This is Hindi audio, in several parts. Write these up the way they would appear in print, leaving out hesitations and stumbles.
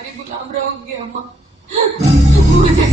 तुम्हारी गुलाम रहोगे अम्मा। मुझे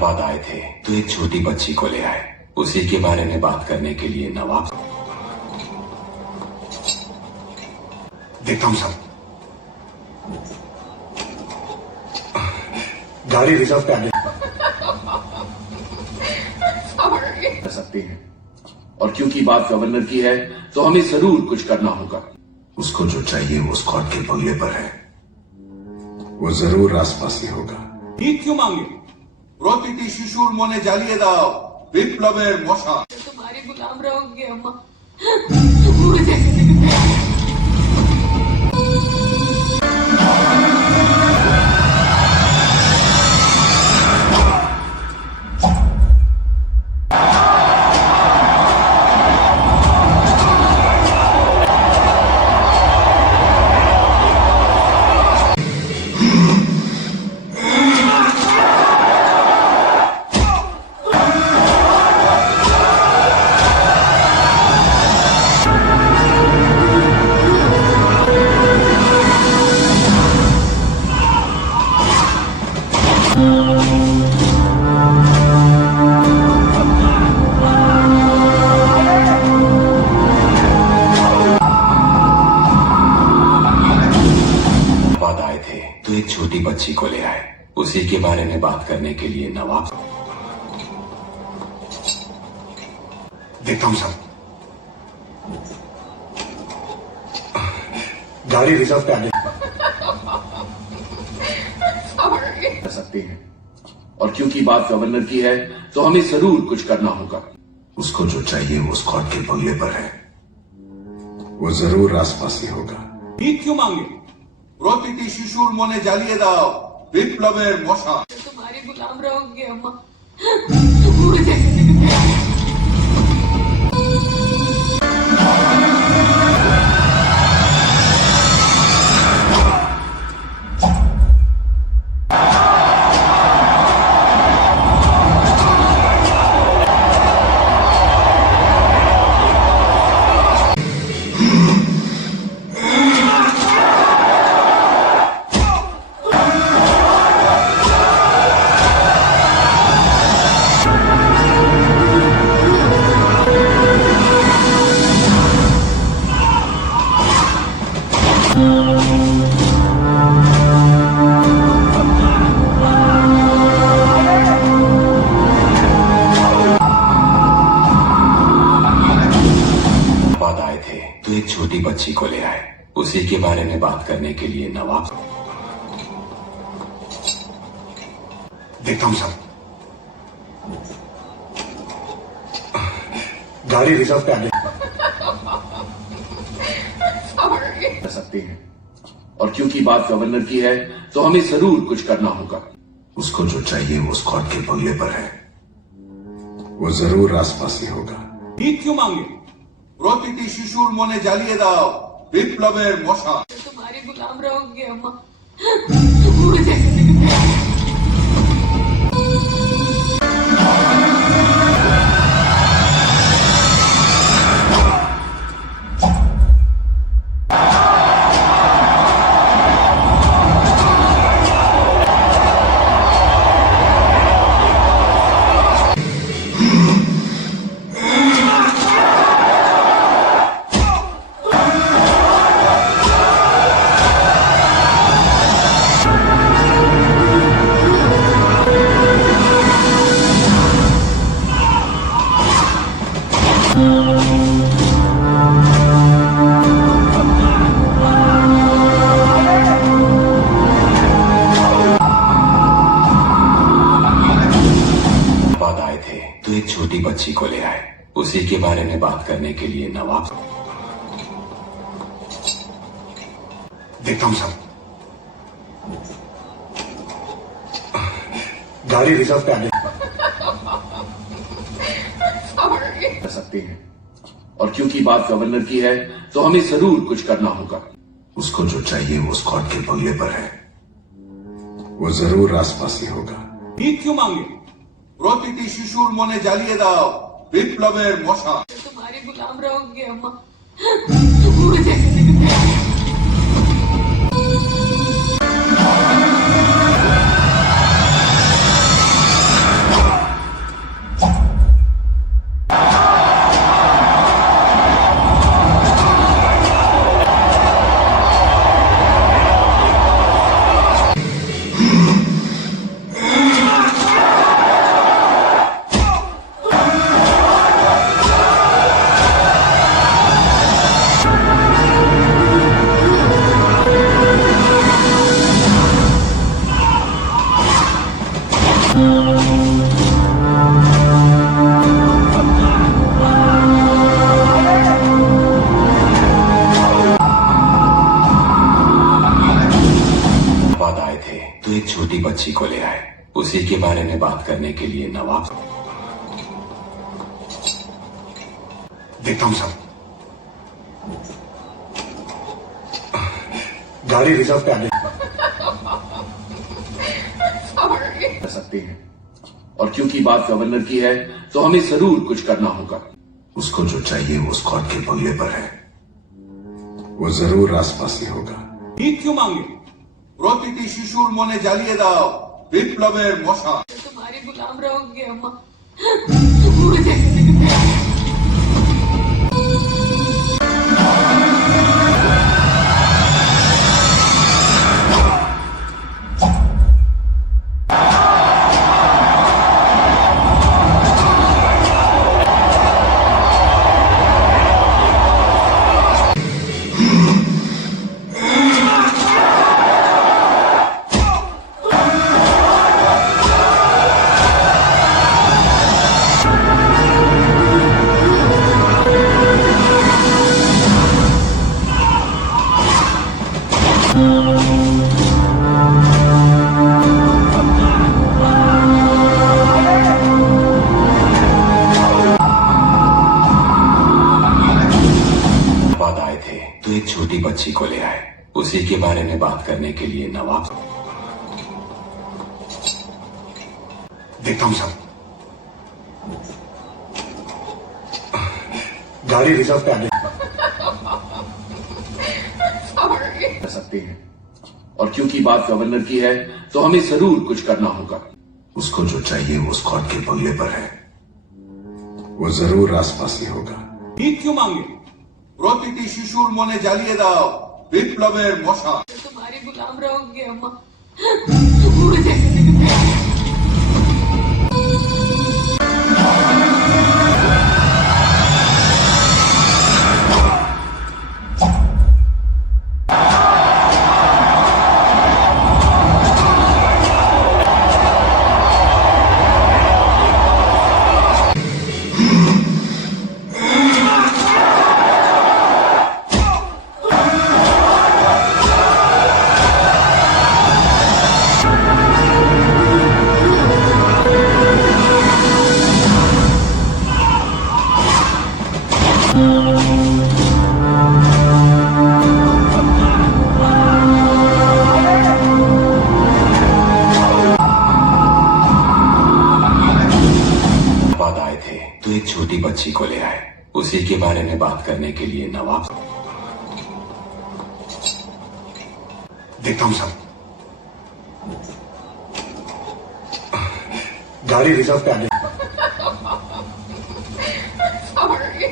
बाद आए थे तो एक छोटी बच्ची को ले आए। उसी के बारे में बात करने के लिए नवाब। देखता हूं साहब, गाड़ी रिजर्व पे आ गई। कर सकते हैं, और क्योंकि बात गवर्नर की है तो हमें जरूर कुछ करना होगा। उसको जो चाहिए वो स्कॉट के बंगले पर है। वो जरूर आसपास में होगा। ভিক क्यों मांगे? প্রতিটি শিশুর মনে জ্বালিয়ে দাও বিপ্লবের মশা। तुम्हारी गुलाम रहोगे अम्मा। मुझे बाद आए थे तो एक छोटी बच्ची को ले आए। उसी के बारे में बात करने के लिए नवाब। देखता हूं साहब, गाड़ी रिजर्व पे आ गई। कर सकते हैं, और क्योंकि बात गवर्नर की है तो हमें जरूर कुछ करना होगा। उसको जो चाहिए वो स्कॉट के बंगले पर है। वो जरूर आसपास में होगा। ভিক क्यों मांगे? প্রতিটি শিশুর মনে জ্বালিয়ে দাও বিপ্লবের মশা। तुम्हारी गुलाम रहोगे अम्मा। मुझे बाद आए थे तो एक छोटी बच्ची को ले आए। उसी के बारे में बात करने के लिए नवाब। देखता हूं साहब, गाड़ी रिजर्व पे आ गई। कर सकते हैं, और क्योंकि बात गवर्नर की है तो हमें जरूर कुछ करना होगा। उसको जो चाहिए वो स्कॉट के बंगले पर है। वो जरूर आसपास में होगा। ভিক क्यों मांगे? প্রতিটি শিশুর মনে জ্বালিয়ে দাও বিপ্লবের মশা। तुम्हारी गुलाम रहोगे अम्मा। मुझे बच्ची को ले आए। उसी के बारे में बात करने के लिए नवाब। देखता हूं साहब, गाड़ी रिजर्व पे आ गई। कर सकते हैं, और क्योंकि बात गवर्नर की है तो हमें जरूर कुछ करना होगा। उसको जो चाहिए वो स्कॉट के बंगले पर है। वो जरूर आसपास ही होगा। ভিক क्यों मांगे? প্রতিটি শিশুর মনে জ্বালিয়ে দাও বিপ্লবের মশা। तुम्हारी गुलाम रहोगे अम्मा। मुझे बाद आए थे तो एक छोटी बच्ची को ले आए। उसी के बारे में बात करने के लिए नवाब। देखता हूं साहब, गाड़ी रिजर्व पे आ गई। कर सकते हैं, और क्योंकि बात गवर्नर की है तो हमें जरूर कुछ करना होगा। उसको जो चाहिए वो स्कॉट के बंगले पर है। वो जरूर आसपास ही होगा। ভিক क्यों मांगे? প্রতিটি শিশুর মনে জ্বালিয়ে দাও বিপ্লবের মশা। तुम्हारी गुलाम रहोगे अम्मा। मुझे बाद आए थे तो एक छोटी बच्ची को ले आए। उसी के बारे में बात करने के लिए नवाब। देखता हूं साहब, गाड़ी रिजर्व पे आ गई। कर सकते हैं, और क्योंकि बात गवर्नर की है तो हमें जरूर कुछ करना होगा। उसको जो चाहिए वो स्कॉट के बंगले पर है। वो जरूर आसपास ही होगा। ভিক क्यों मांगे? প্রতিটি শিশুর মনে জ্বালিয়ে দাও বিপ্লবের মশা। तुम्हारी गुलाम रहोगे अम्मा। मुझे बाद आए थे तो एक छोटी बच्ची को ले आए। उसी के बारे में बात करने के लिए नवाब। देखता हूं साहब, गाड़ी रिजर्व पे आ गई।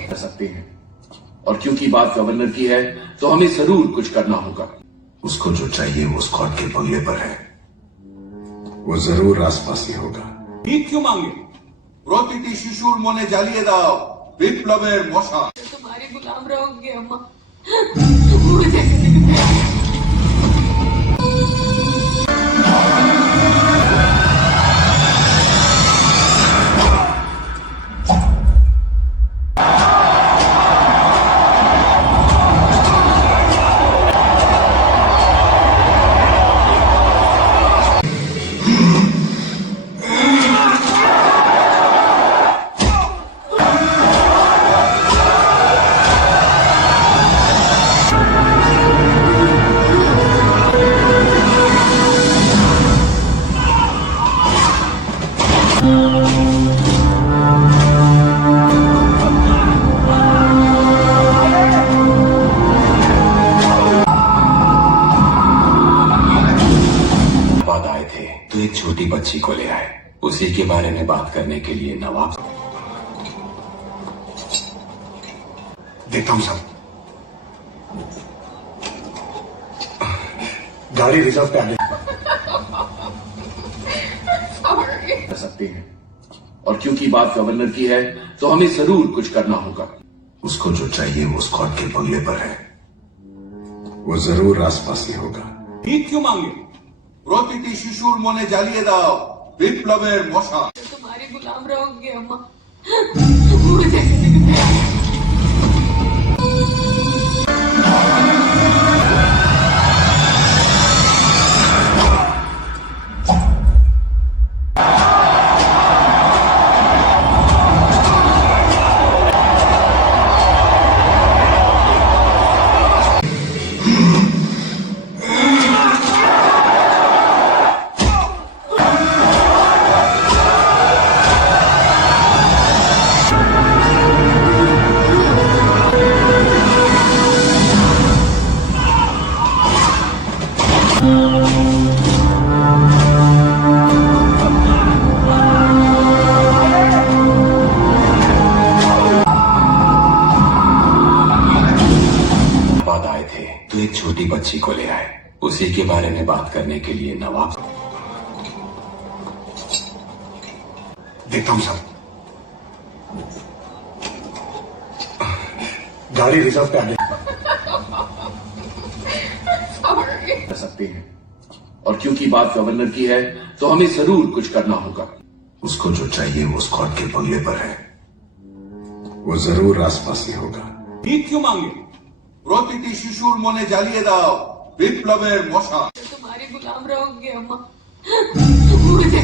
कर सकते हैं, और क्योंकि बात गवर्नर की है तो हमें जरूर कुछ करना होगा। उसको जो चाहिए वो स्कॉट के बंगले पर है। वो जरूर आसपास ही होगा। ভিক क्यों मांगे? প্রতিটি শিশুর মনে জ্বালিয়ে দাও বিপ্লবের মশা। तुम्हारी गुलाम रहोगे अम्मा। मुझे छोटी बच्ची को ले आए। उसी के बारे में बात करने के लिए नवाब। देखता हूं साहब। गाड़ी रिजर्व पे आगे कर सकते हैं, और क्योंकि बात गवर्नर की है तो हमें जरूर कुछ करना होगा। उसको जो चाहिए वो स्कॉट के बंगले पर है। वो जरूर आसपास ही होगा। ভিক क्यों मांगे? প্রতিটি শিশুর মনে জ্বালিয়ে দাও বিপ্লবের মশা। तुम्हारी गुलाम रहोगे अम्मा। मुझे बाद आए थे तो एक छोटी बच्ची को ले आए। उसी के बारे में बात करने के लिए नवाब। देखता हूं साहब। गाड़ी रिजर्व पे आगे कर सकते हैं, और क्योंकि बात गवर्नर की है तो हमें जरूर कुछ करना होगा। उसको जो चाहिए वो स्कॉट के बंगले पर है। वो जरूर आसपास ही होगा। ভিক क्यों मांगे? প্রতিটি শিশুর মনে জ্বালিয়ে দাও বিপ্লবের মশা। तुम्हारी गुलाम रहोगे अम्मा। मुझे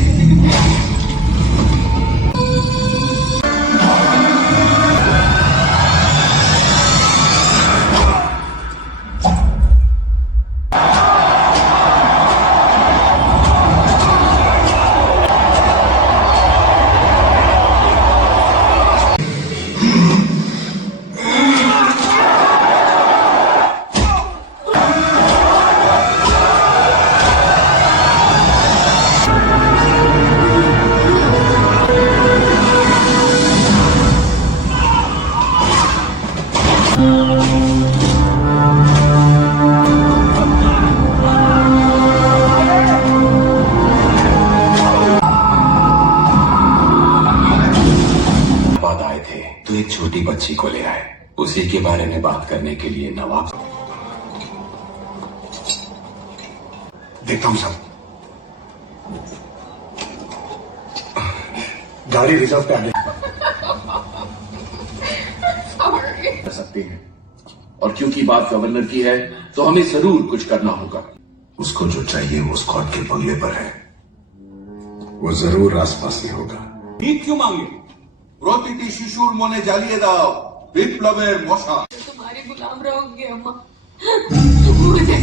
बाद आए थे तो एक छोटी बच्ची को ले आए। उसी के बारे में बात करने के लिए नवाब। देखता हूं साहब। गाड़ी रिजर्व पे आगे कर सकते हैं, और क्योंकि बात गवर्नर की है तो हमें जरूर कुछ करना होगा। उसको जो चाहिए वो स्कॉट के बंगले पर है। वो जरूर आसपास ही होगा। ভিক क्यों मांगे? প্রতিটি শিশুর মনে জ্বালিয়ে দাও বিপ্লবের মশা। तुम्हारी गुलाम रहोगे अम्मा। मुझे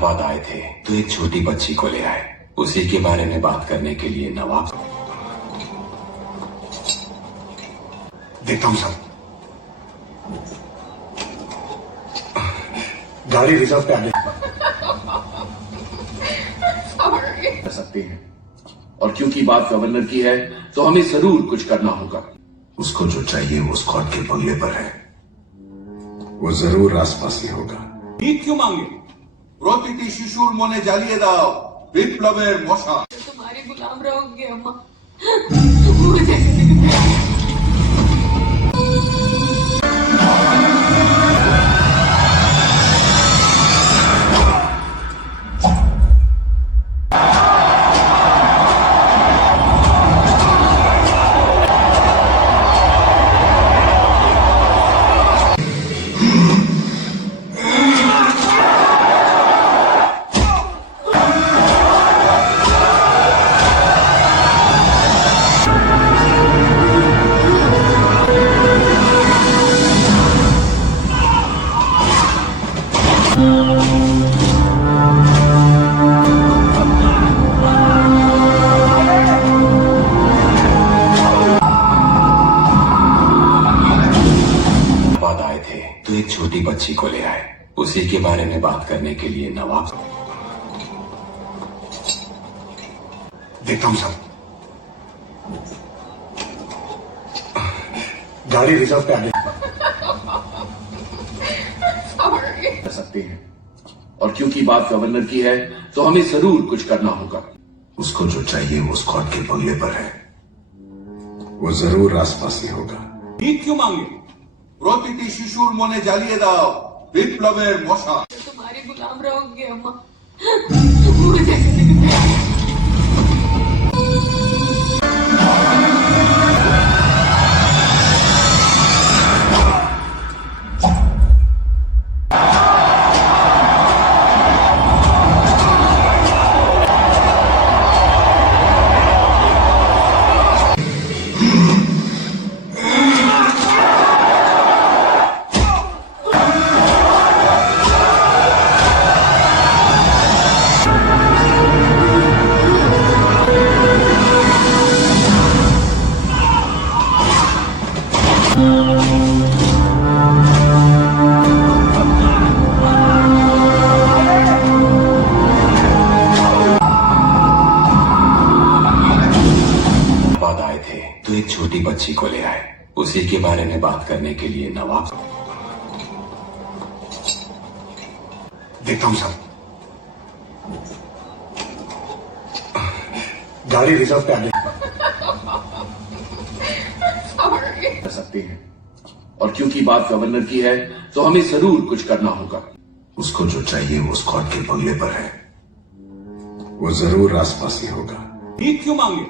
बाद आए थे तो एक छोटी बच्ची को ले आए। उसी के बारे में बात करने के लिए नवाब। देखता हूं साहब। गाड़ी रिजर्व पे आगे कर सकते हैं, और क्योंकि बात गवर्नर की है तो हमें जरूर कुछ करना होगा। उसको जो चाहिए वो स्कॉट के बंगले पर है। वो जरूर आसपास ही होगा। ভিক क्यों मांगे? প্রতিটি শিশুর মনে জ্বালিয়ে দাও বিপ্লবের মশা। तुम्हारी गुलाम रहोगे अम्मा। मुझे बाद आए थे तो एक छोटी बच्ची को ले आए। उसी के बारे में बात करने के लिए नवाब। देखता हूं साहब। गाड़ी रिजर्व पे आ गई। कर सकते हैं, और क्योंकि बात गवर्नर की है तो हमें जरूर कुछ करना होगा। उसको जो चाहिए वो स्कॉट के बंगले पर है। वो जरूर आसपास ही होगा। ভিক क्यों मांगे? প্রতিটি শিশুর মনে জ্বালিয়ে দাও বিপ্লবের মশা। तुम्हारी गुलाम रहोगे अम्मा। मुझे बाद आए थे तो एक छोटी बच्ची को ले आए। उसी के बारे में बात करने के लिए नवाब। देखता हूं साहब। गाड़ी रिजर्व पे आ गई। कर सकते हैं, और क्योंकि बात गवर्नर की है तो हमें जरूर कुछ करना होगा। उसको जो चाहिए वो स्कॉट के बंगले पर है। वो जरूर आसपास ही होगा। ভিক क्यों मांगे?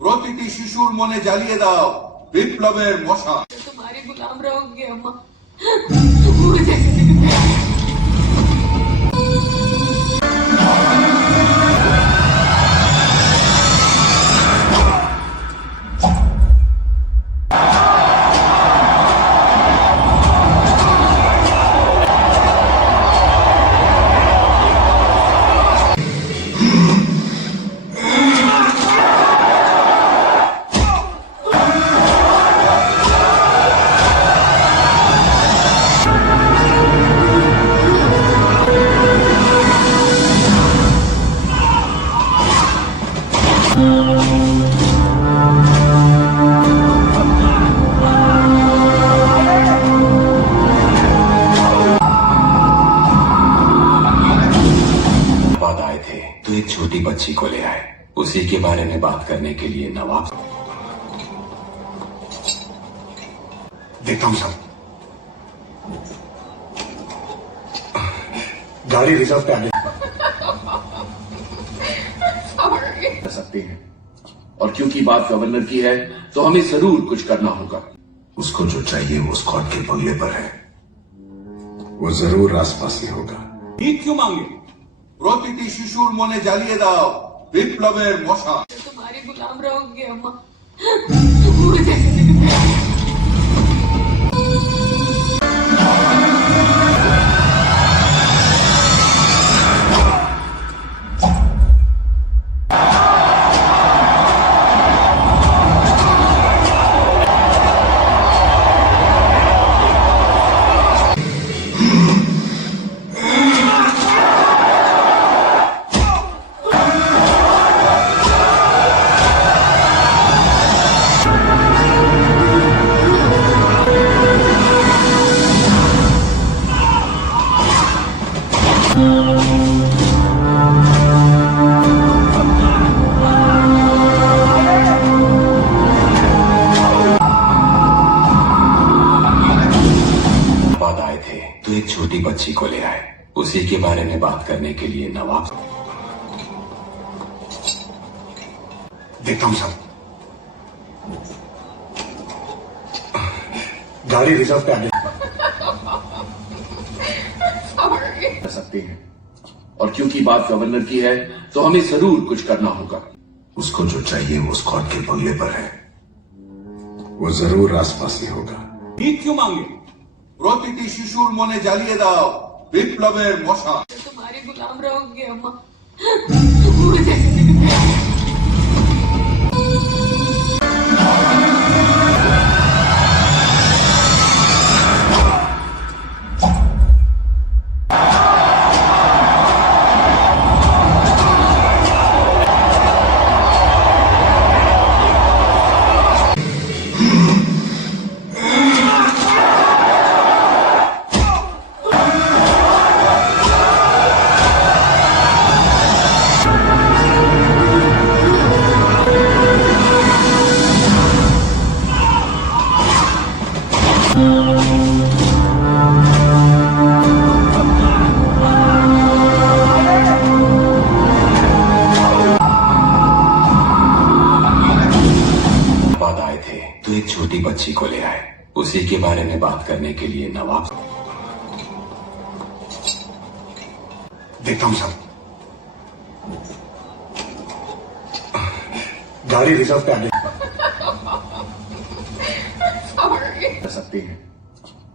প্রতিটি শিশুর মনে জ্বালিয়ে দাও বিপ্লবের মশা। तुम्हारी गुलाम रहोगे अम्मा। मुझे बाद आए थे तो एक छोटी बच्ची को ले आए। उसी के बारे में बात करने के लिए नवाब। देखता हूं साहब। गाड़ी रिजर्व पे आ गई। कर सकते हैं, और क्योंकि बात गवर्नर की है तो हमें जरूर कुछ करना होगा। उसको जो चाहिए वो स्कॉट के बंगले पर है। वो जरूर आसपास ही होगा। ভিক क्यों मांगे? প্রতিটি শিশুর মনে জ্বালিয়ে দাও বিপ্লবের মশা। तुम्हारी गुलाम रहोगे अम्मा। मुझे बाद आए थे तो एक छोटी बच्ची को ले आए। उसी के बारे में बात करने के लिए नवाब। देखता हूं साहब। गाड़ी रिजर्व पे आ गई। कर सकते हैं, और क्योंकि बात गवर्नर की है तो हमें जरूर कुछ करना होगा। उसको जो चाहिए वो स्कॉट के बंगले पर है। वो जरूर आसपास ही होगा। ভিক क्यों मांगे? প্রতিটি শিশুর মনে জ্বালিয়ে দাও বিপ্লবের মশা तुम्हारी गुलाम रहोगे अम्मा मुझे बाद आए थे तो एक छोटी बच्ची को ले आए। उसी के बारे में बात करने के लिए नवाब देखता हूं साहब। गाड़ी रिजर्व पे आगे कर सकते हैं,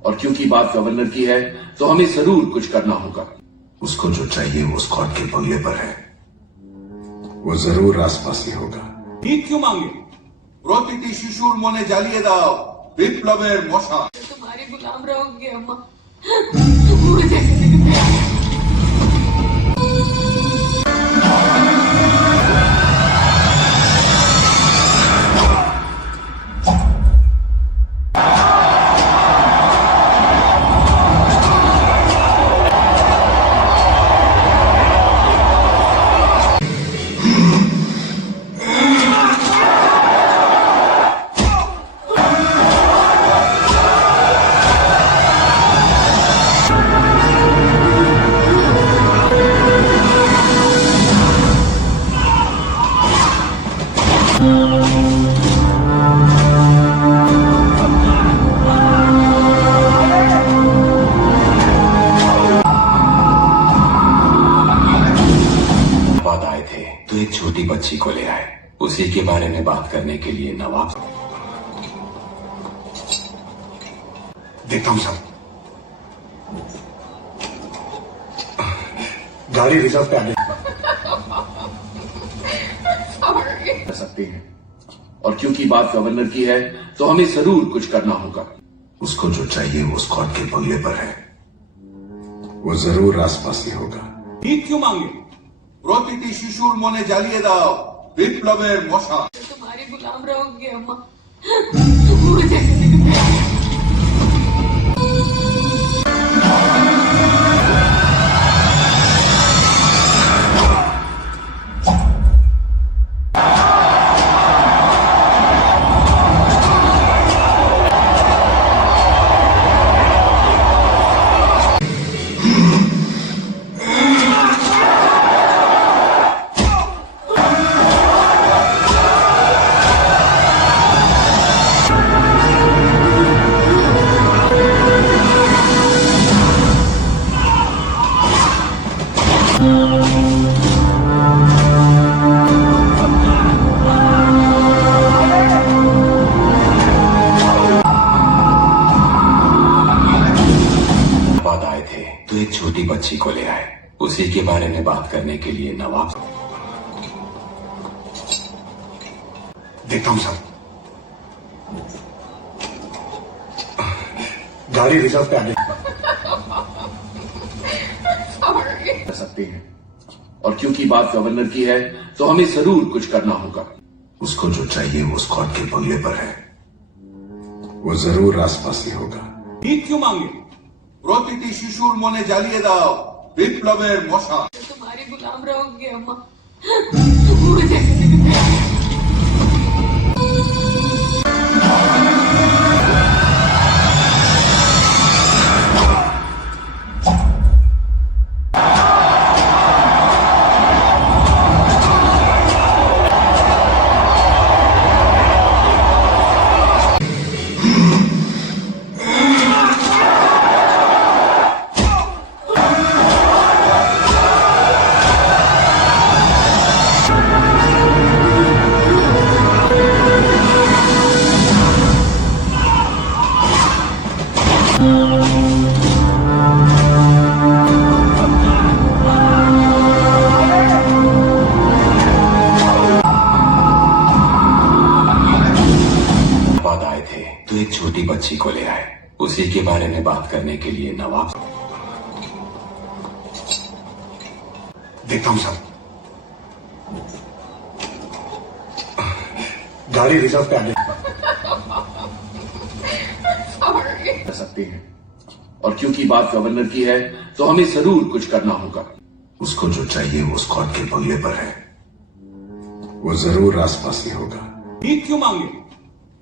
और क्योंकि बात गवर्नर की है तो हमें जरूर कुछ करना होगा। उसको जो चाहिए वो स्कॉट के बंगले पर है। वो जरूर आसपास ही होगा। ঠিক क्यों मांगे? প্রতিটি শিশুর মনে জ্বালিয়ে দাও বিপ্লবের মশা तुम्हारी गुलाम रहोगे अम्मा मुझे बाद आए थे तो एक छोटी बच्ची को ले आए। उसी के बारे में बात करने के लिए नवाब देखता हूं साहब। गाड़ी रिजर्व पे आगे कर सकते हैं, और क्योंकि बात गवर्नर की है तो हमें जरूर कुछ करना होगा। उसको जो चाहिए वो स्कॉट के बंगले पर है। वो जरूर आसपास ही होगा। ঠিক क्यों मांगे? প্রতিটি শিশুর মনে জ্বালিয়ে দাও বিপ্লবের মশা तुम्हारी गुलाम रहोगे अम्मा मुझे बाद आए थे तो एक छोटी बच्ची को ले आए। उसी के बारे में बात करने के लिए नवाब देखता हूं साहब। गाड़ी रिजर्व पे आगे कर सकते हैं, और क्योंकि बात गवर्नर की है तो हमें जरूर कुछ करना होगा। उसको जो चाहिए वो स्कॉट के बंगले पर है। वो जरूर आसपास ही होगा। ঠিক क्यों मांगे? প্রতিটি শিশুর মনে জ্বালিয়ে দাও বিপ্লবের মশা तुम्हारी गुलाम रहोगे अम्मा मुझे बच्ची को ले आए, उसी के बारे में बात करने के लिए नवाब। देखता हूं साहब। गाड़ी रिजर्व पे आ गई। कर सकते हैं, और क्योंकि बात गवर्नर की है तो हमें जरूर कुछ करना होगा। उसको जो चाहिए वो स्कॉट के बंगले पर है। वो जरूर आसपास ही होगा। ভিক क्यों मांगे?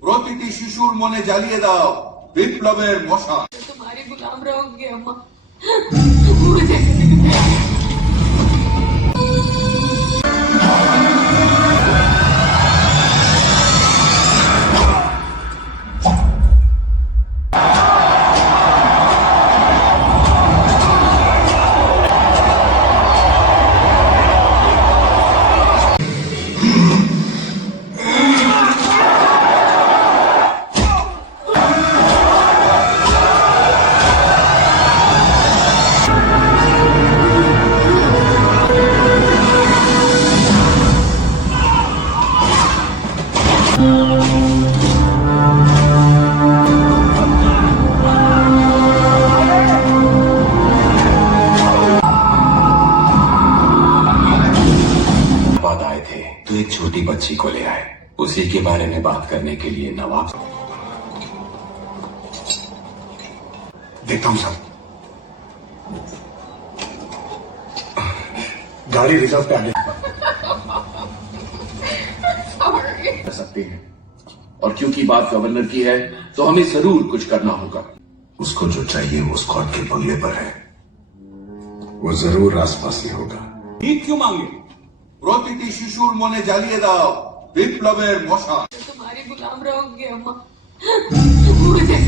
প্রতিটি শিশুর মনে জ্বালিয়ে দাও বিপ্লবের মশাল। मैं तुम्हारी गुलाम रहूंगी अम्मा। मुझे बाद आए थे तो एक छोटी बच्ची को ले आए, उसी के बारे में बात करने के लिए नवाब। देखता हूं साहब। गाड़ी रिजर्व पे आ गई। कर सकते हैं, और क्योंकि बात गवर्नर की है तो हमें जरूर कुछ करना होगा। उसको जो चाहिए वो स्कॉट के बंगले पर है। वो जरूर आसपास ही होगा। ভিক क्यों मांगे? প্রতিটি শিশুর মনে জ্বালিয়ে দাও বিপ্লবের মশাল। मैं तुम्हारी गुलाम रहूंगी अम्मा। मुझे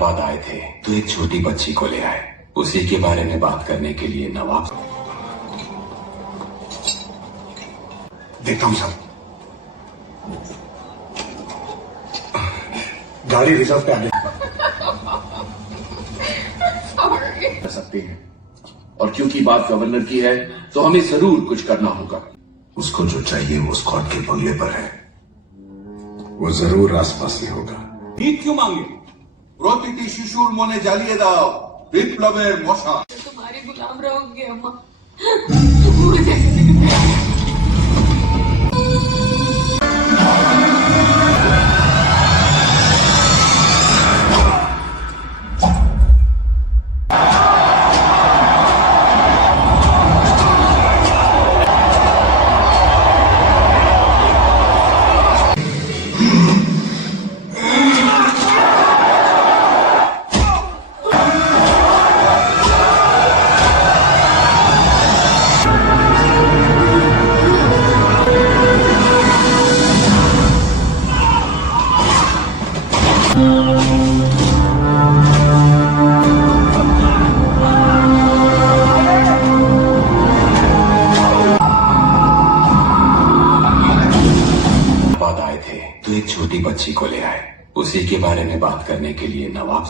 बाद आए थे तो एक छोटी बच्ची को ले आए, उसी के बारे में बात करने के लिए नवाब। देखता हूं साहब। गाड़ी रिजर्व पे आ गई। कर सकते हैं, और क्योंकि बात गवर्नर की है तो हमें जरूर कुछ करना होगा। उसको जो चाहिए वो स्कॉट के बंगले पर है। वो जरूर आसपास ही होगा। ভিক क्यों मांगे? প্রতিটি শিশুর মনে জ্বালিয়ে দাও বিপ্লবের মশাল। मैं तुम्हारी गुलाम रहूंगी अम्मा। मुझे बाद आए थे तो एक छोटी बच्ची को ले आए, उसी के बारे में बात करने के लिए नवाब।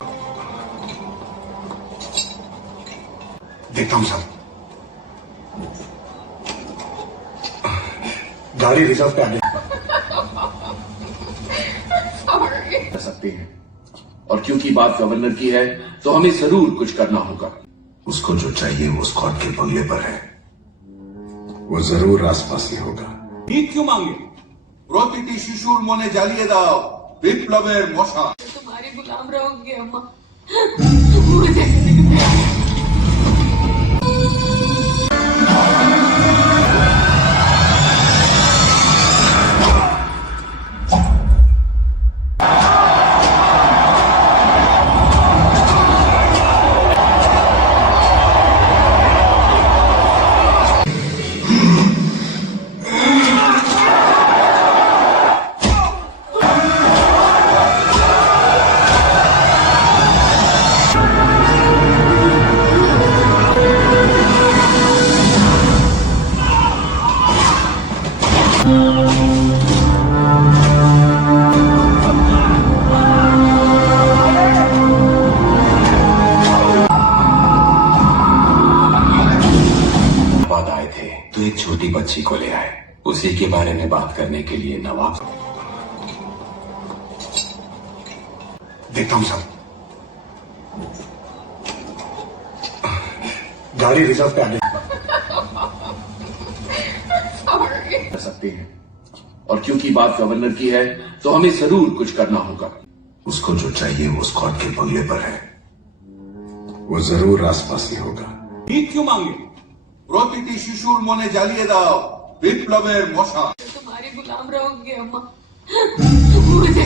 देखता हूं साहब। गाड़ी रिजर्व पे आ गई। कर सकते हैं, और क्योंकि बात गवर्नर की है तो हमें जरूर कुछ करना होगा। उसको जो चाहिए वो स्कॉट के बंगले पर है। वो जरूर आसपास ही होगा। ভিক क्यों मांगे? প্রতিটি শিশুর মনে জ্বালিয়ে দাও বিপ্লবের মশাল। मैं तुम्हारी गुलाम रहूंगी अम्मा। मुझे बच्ची को ले आए। उसी के बारे में बात करने के लिए नवाब। देखता हूं साहब। गाड़ी रिजर्व पे आगे कर सकते हैं, और क्योंकि बात गवर्नर की है तो हमें जरूर कुछ करना होगा। उसको जो चाहिए वो स्कॉट के बंगले पर है। वो जरूर आसपास ही होगा। ভিক क्यों मांगे? প্রতিটি শিশুর মনে জ্বালিয়ে দাও বিপ্লবের মশা। तुम्हारी गुलाम रहोगे अम्मा। तुम मुझे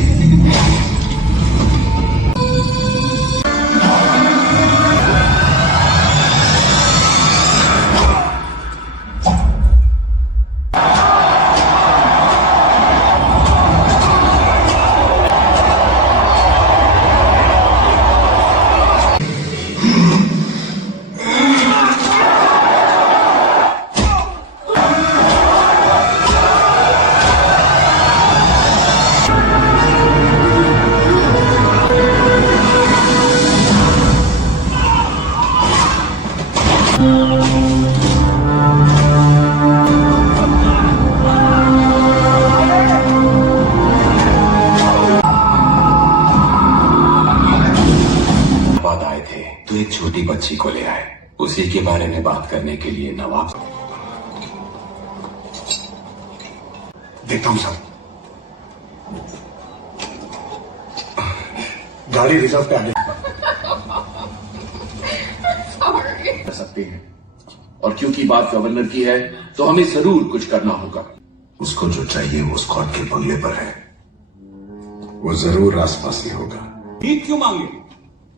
बाद आए थे तो एक छोटी बच्ची को ले आए। उसी के बारे में बात करने के लिए नवाब। देखता हूं साहब। गाड़ी रिजर्व पे आगे कर सकते हैं, और क्योंकि बात गवर्नर की है तो हमें जरूर कुछ करना होगा। उसको जो चाहिए वो स्कॉट के बंगले पर है। वो जरूर आसपास ही होगा। ভিক क्यों मांगे?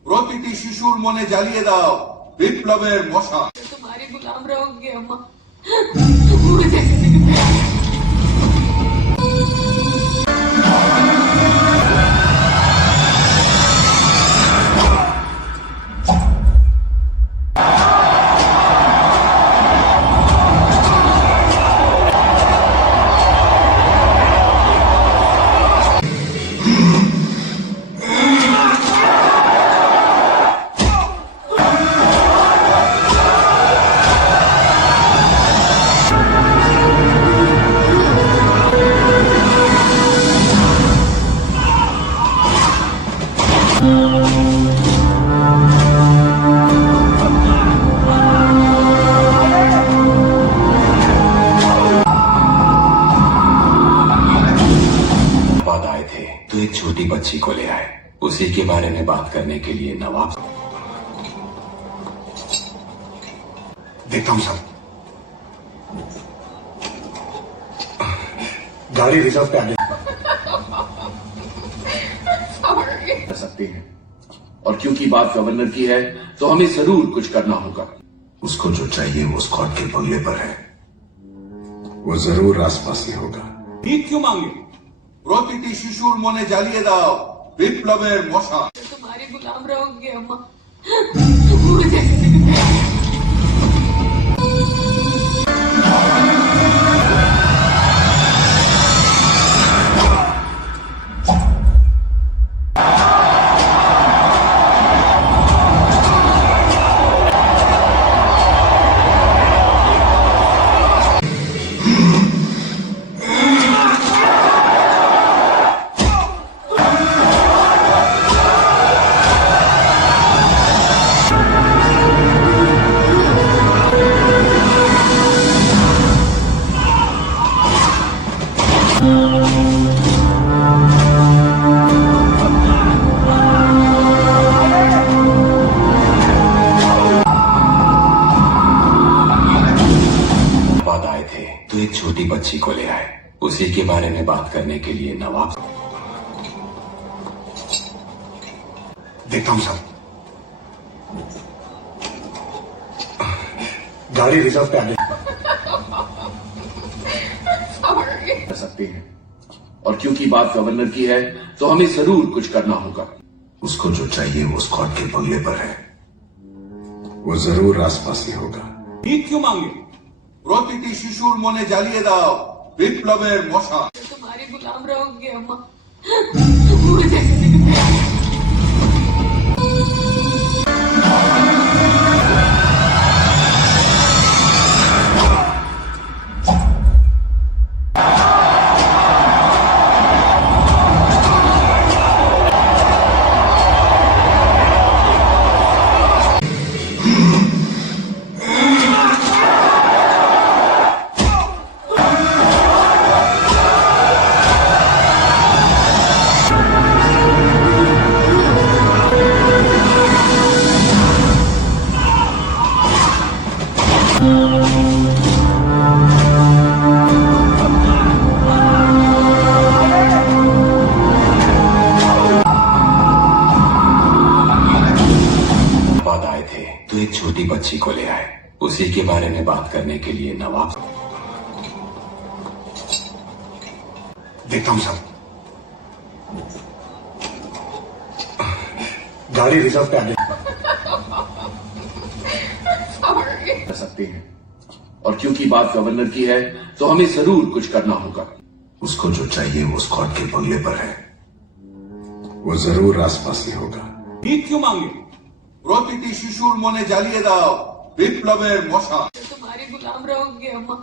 প্রতিটি শিশুর মনে জ্বালিয়ে দাও বিপ্লবের মশা। तुम्हारी गुलाम रहोगे अम्मा। तुम मुझे बाद आए थे तो एक छोटी बच्ची को ले आए। उसी के बारे में बात करने के लिए नवाब। देखता हूं साहब। गाड़ी रिजर्व पे आगे कर सकते हैं, और क्योंकि बात गवर्नर की है तो हमें जरूर कुछ करना होगा। उसको जो चाहिए वो स्कॉट के बंगले पर है। वो जरूर आसपास ही होगा। ভিক क्यों मांगे? প্রতিটি শিশুর মনে জ্বালিয়ে দাও বিপ্লবের মশা। तुम्हारी गुलाम रहोगे अम्मा। तुम मुझे बाद आए थे तो एक छोटी बच्ची को ले आए। उसी के बारे में बात करने के लिए नवाब। देखता हूं साहब। गाड़ी रिजर्व पे आगे कर सकते हैं, और क्योंकि बात गवर्नर की है तो हमें जरूर कुछ करना होगा। उसको जो चाहिए वो स्कॉट के बंगले पर है। वो जरूर आसपास ही होगा। ভিক क्यों मांगे? প্রতিটি শিশুর মনে জ্বালিয়ে দাও বিপ্লবের মশা। तुम्हारी गुलाम रहोगे अम्मा। तुम मुझे छोटी बच्ची को ले आए। उसी के बारे में बात करने के लिए नवाब। देखता हूं साहब। गाड़ी रिजर्व पे आ गई। कर सकते हैं, और क्योंकि बात गवर्नर की है तो हमें जरूर कुछ करना होगा। उसको जो चाहिए वो स्कॉट के बंगले पर है। वो जरूर आसपास ही होगा। ভিক क्यों मांगे? প্রতিটি শিশুর মনে জ্বালিয়ে দাও বিপ্লবের মশা। तुम्हारी गुलाम रहोगे अम्मा।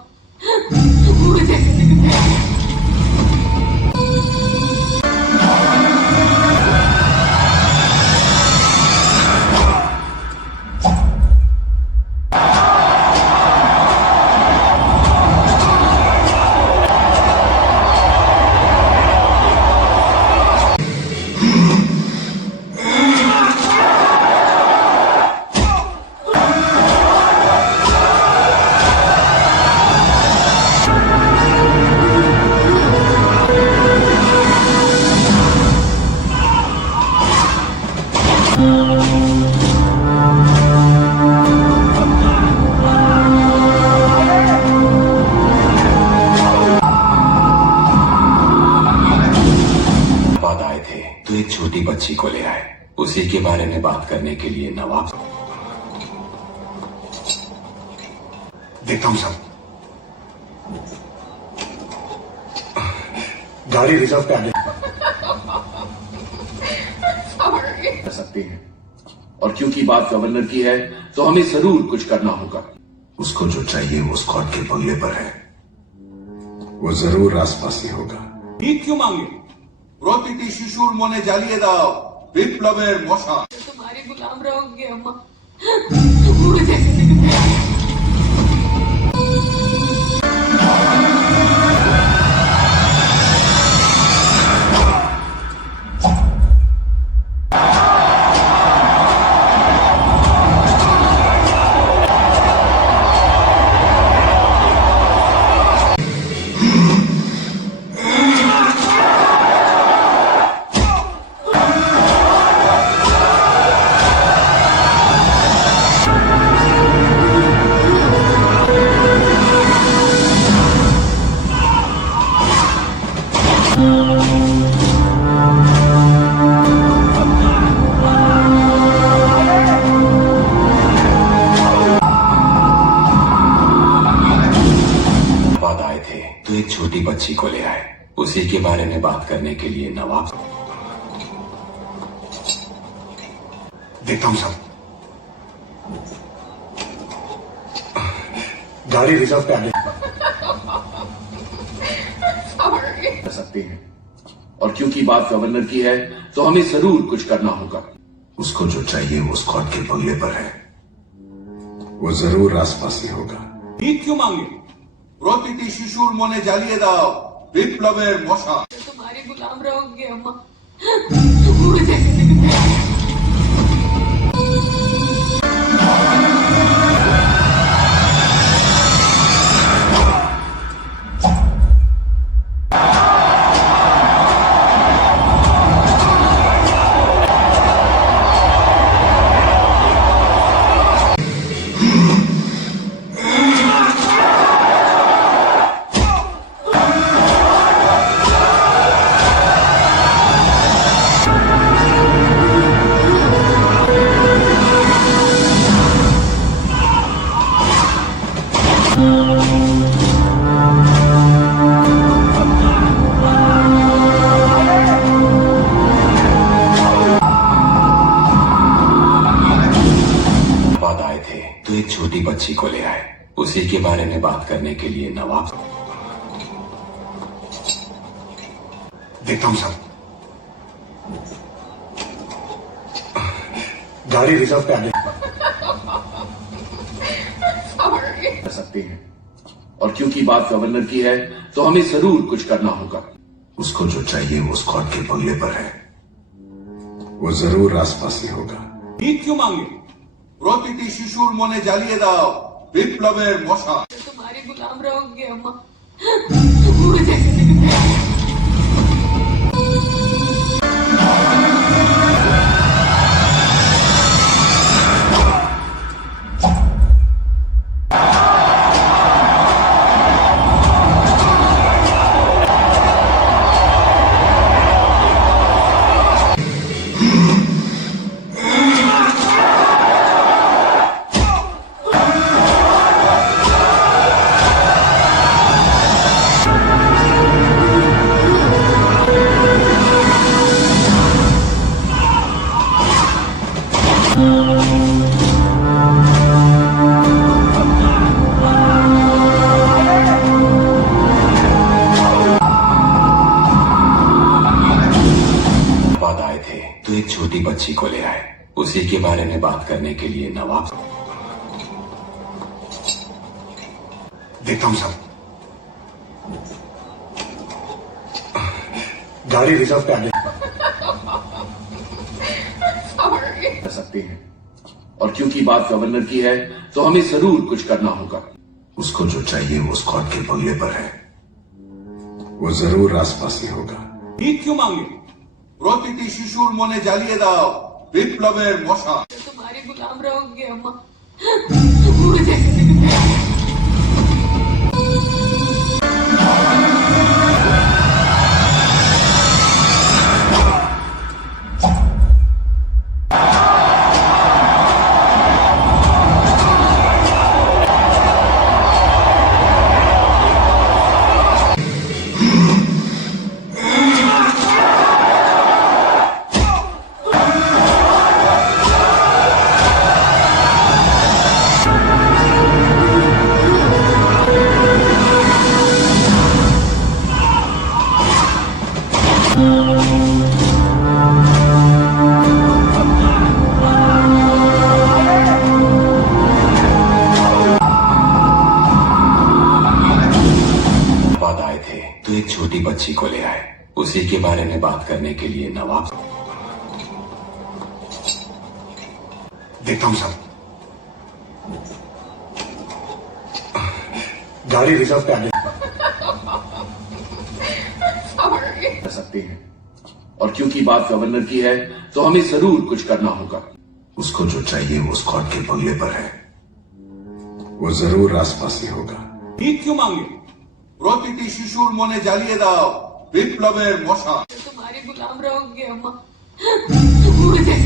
मुझे बाद आए थे तो एक छोटी बच्ची को ले आए। उसी के बारे में बात करने के लिए नवाब। देखता हूं साहब। गाड़ी रिजर्व पे आ गई। कर सकते हैं, और क्योंकि बात गवर्नर की है तो हमें जरूर कुछ करना होगा। उसको जो चाहिए वो स्कॉट के बंगले पर है। वो जरूर आसपास ही होगा। ভিক क्यों मांगे? প্রতিটি শিশুর মনে জ্বালিয়ে দাও বিপ্লবের মশা। तुम्हारी गुलाम रहोगे अम्मा। मुझे बाद आए थे तो एक छोटी बच्ची को ले आए। उसी के बारे में बात करने के लिए नवाब। देखता हूं साहब। गाड़ी रिजर्व पे आ गई। कर सकते हैं, और क्योंकि बात गवर्नर की है तो हमें जरूर कुछ करना होगा। उसको जो चाहिए वो स्कॉट के बंगले पर है। वो जरूर आसपास ही होगा। ভিক क्यों मांगे? প্রতিটি শিশুর মনে জ্বালিয়ে দাও বিপ্লবের মশা। तुम्हारी गुलाम रहोगे अम्मा। मुझे बाद आए थे तो एक छोटी बच्ची को ले आए। उसी के बारे में बात करने के लिए नवाब। देखता हूं साहब। गाड़ी रिजर्व पे आ गई। कर सकते हैं, और क्योंकि बात गवर्नर की है तो हमें जरूर कुछ करना होगा। उसको जो चाहिए वो स्कॉट के बंगले पर है। वो जरूर आसपास ही होगा। ভিক क्यों मांगे? প্রতিটি শিশুর মনে জ্বালিয়ে দাও বিপ্লবের মশা। तुम्हारी गुलाम रहोगे अम्मा। मुझे बाद आए थे तो एक छोटी बच्ची को ले आए। उसी के बारे में बात करने के लिए नवाब। देखता हूं साहब। गाड़ी रिजर्व पे आ गई। कर सकते हैं, और क्योंकि बात गवर्नर की है तो हमें जरूर कुछ करना होगा। उसको जो चाहिए वो स्कॉट के बंगले पर है। वो जरूर आसपास ही होगा। ভিক क्यों मांगे? প্রতিটি শিশুর মনে জ্বালিয়ে দাও বিপ্লবের মশা। तुम्हारी गुलाम रहोगे अम्मा। मुझे बाद आए थे तो एक छोटी बच्ची को ले आए। उसी के बारे में बात करने के लिए नवाब। देखता हूं साहब। गाड़ी रिजर्व पे आ गई। कर सकते हैं, और क्योंकि बात गवर्नर की है तो हमें जरूर कुछ करना होगा। उसको जो चाहिए वो स्कॉट के बंगले पर है। वो जरूर आसपास ही होगा। ভিক क्यों मांगे? প্রতিটি শিশুর মনে জ্বালিয়ে দাও বিপ্লবের মশা। तुम्हारी गुलाम रहोगे अम्मा। मुझे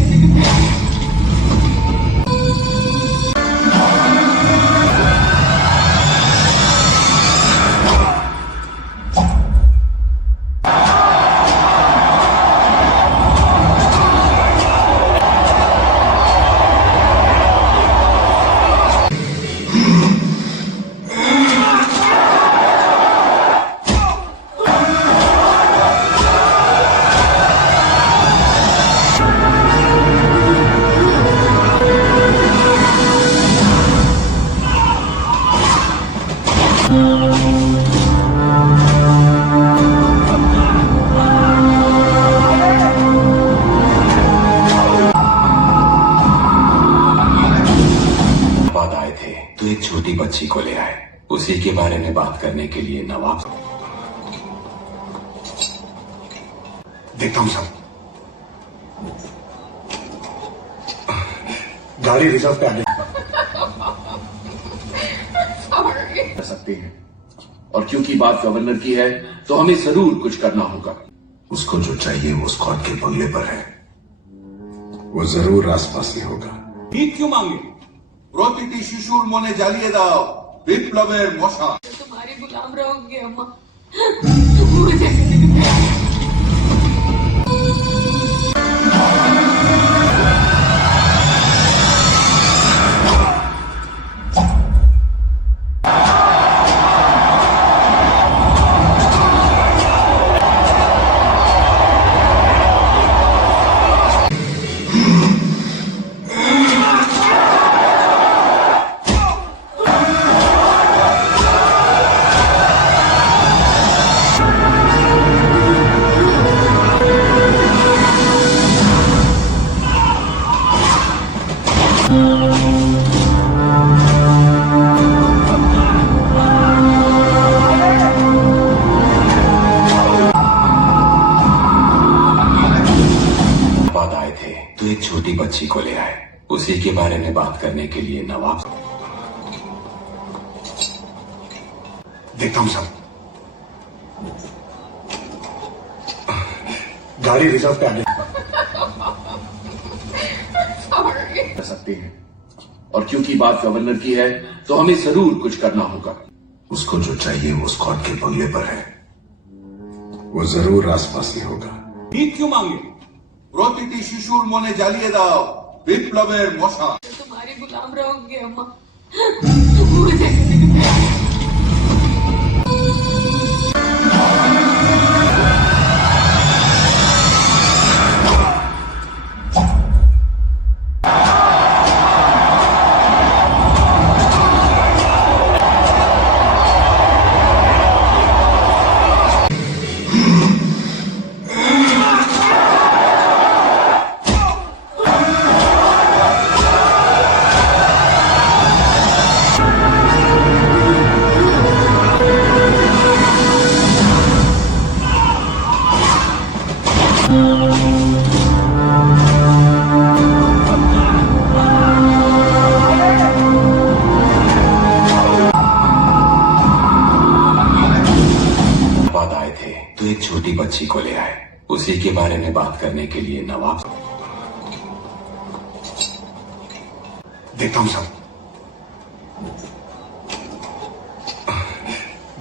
बाद आए थे तो एक छोटी बच्ची को ले आए। उसी के बारे में बात करने के लिए नवाब। देखता हूं साहब। गाड़ी रिजर्व पे आ गई। कर सकते हैं, और क्योंकि बात गवर्नर की है तो हमें जरूर कुछ करना होगा। उसको जो चाहिए वो स्कॉट के बंगले पर है। वो जरूर आसपास ही होगा। ভিক क्यों मांगे? প্রতিটি শিশুর মনে জ্বালিয়ে দাও বিপ্লবের মশা। तुम्हारी गुलाम रहोगे अम्मा। मुझे बाद आए थे तो एक छोटी बच्ची को ले आए। उसी के बारे में बात करने के लिए नवाब। देखता हूं साहब। गाड़ी रिजर्व पे आ गई। कर सकते हैं, और क्योंकि बात गवर्नर की है तो हमें जरूर कुछ करना होगा। उसको जो चाहिए वो स्कॉट के बंगले पर है। वो जरूर आसपास ही होगा। ভিক क्यों मांगे? প্রতিটি শিশুর মনে জ্বালিয়ে দাও বিপ্লবের মশা तुम्हारी गुलाम रहोगे अम्मा तुम मुझे बाद आए थे तो एक छोटी बच्ची को ले आए। उसी के बारे में बात करने के लिए नवाब देखता हूं साहब।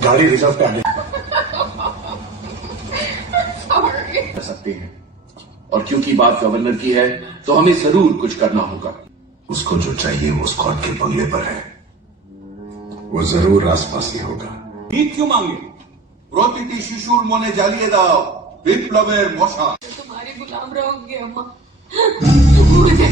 गाड़ी रिजर्व पे आगे कर सकते हैं और क्योंकि बात गवर्नर की है तो हमें जरूर कुछ करना होगा। उसको जो चाहिए वो स्कॉट के बंगले पर है। वो जरूर आसपास ही होगा। ভিক क्यों मांगे প্রতিটি শিশুর মনে জ্বালিয়ে দাও বিপ্লবের মশা तुम्हारी गुलाम रहोगे अम्मा तुम मुझे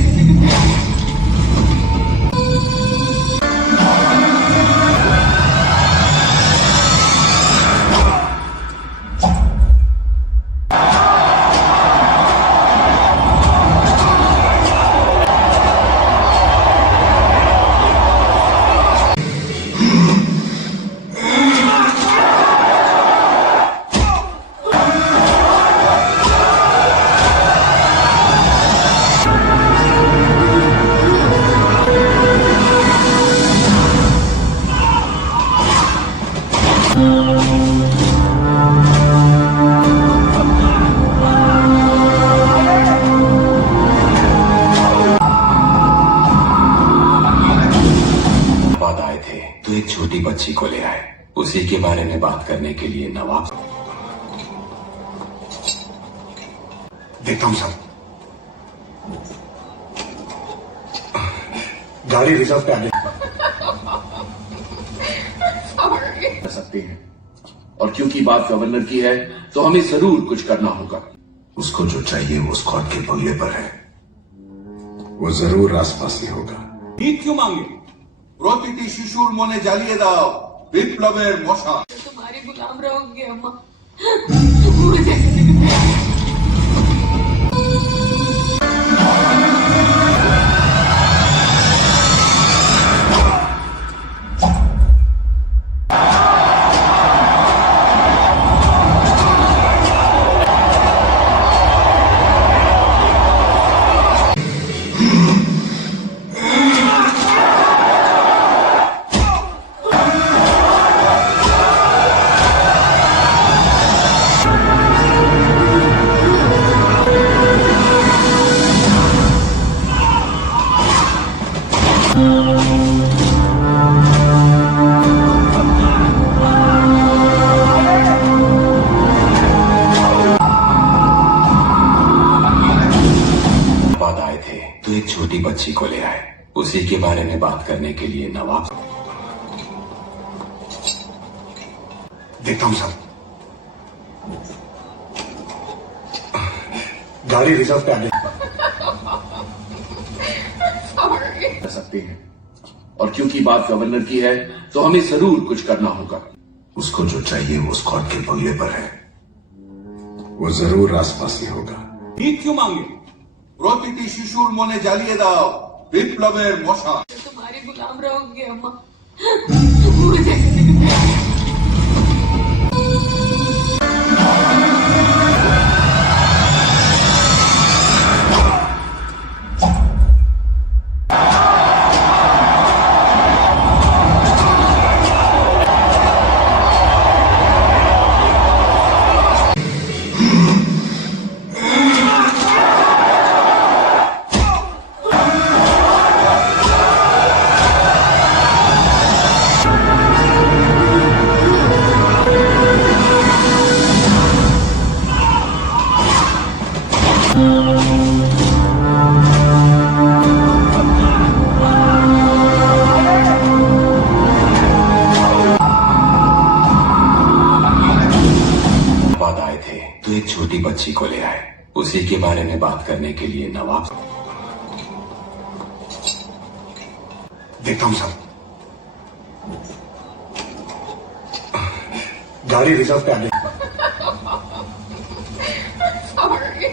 बाद आए थे तो एक छोटी बच्ची को ले आए। उसी के बारे में बात करने के लिए नवाब देखता हूं साहब। गाड़ी रिजर्व पे आगे कर सकते हैं और क्योंकि बात गवर्नर की है तो हमें जरूर कुछ करना होगा। उसको जो चाहिए वो स्कॉट के बंगले पर है। वो जरूर आसपास ही होगा। ভিক क्यों मांगे প্রতিটি শিশুর মনে জ্বালিয়ে দাও বিপ্লবের মশা तुम्हारी गुलाम रहोगे अम्मा तुम मुझे बाद आए थे तो एक छोटी बच्ची को ले आए। उसी के बारे में बात करने के लिए नवाब देखता हूं साहब। गाड़ी रिजर्व पे आगे कर सकते हैं और क्योंकि बात गवर्नर की है तो हमें जरूर कुछ करना होगा। उसको जो चाहिए वो स्कॉट के बंगले पर है। वो जरूर आसपास ही होगा। ভিক क्यों मांगे প্রতিটি শিশুর মনে জ্বালিয়ে দাও বিপ্লবের মশা तुम्हारी गुलाम रहोगे अम्मा तुम मुझे बारे में बात करने के लिए नवाब। देखता हूं साहब। गाड़ी रिजर्व पे आ गई।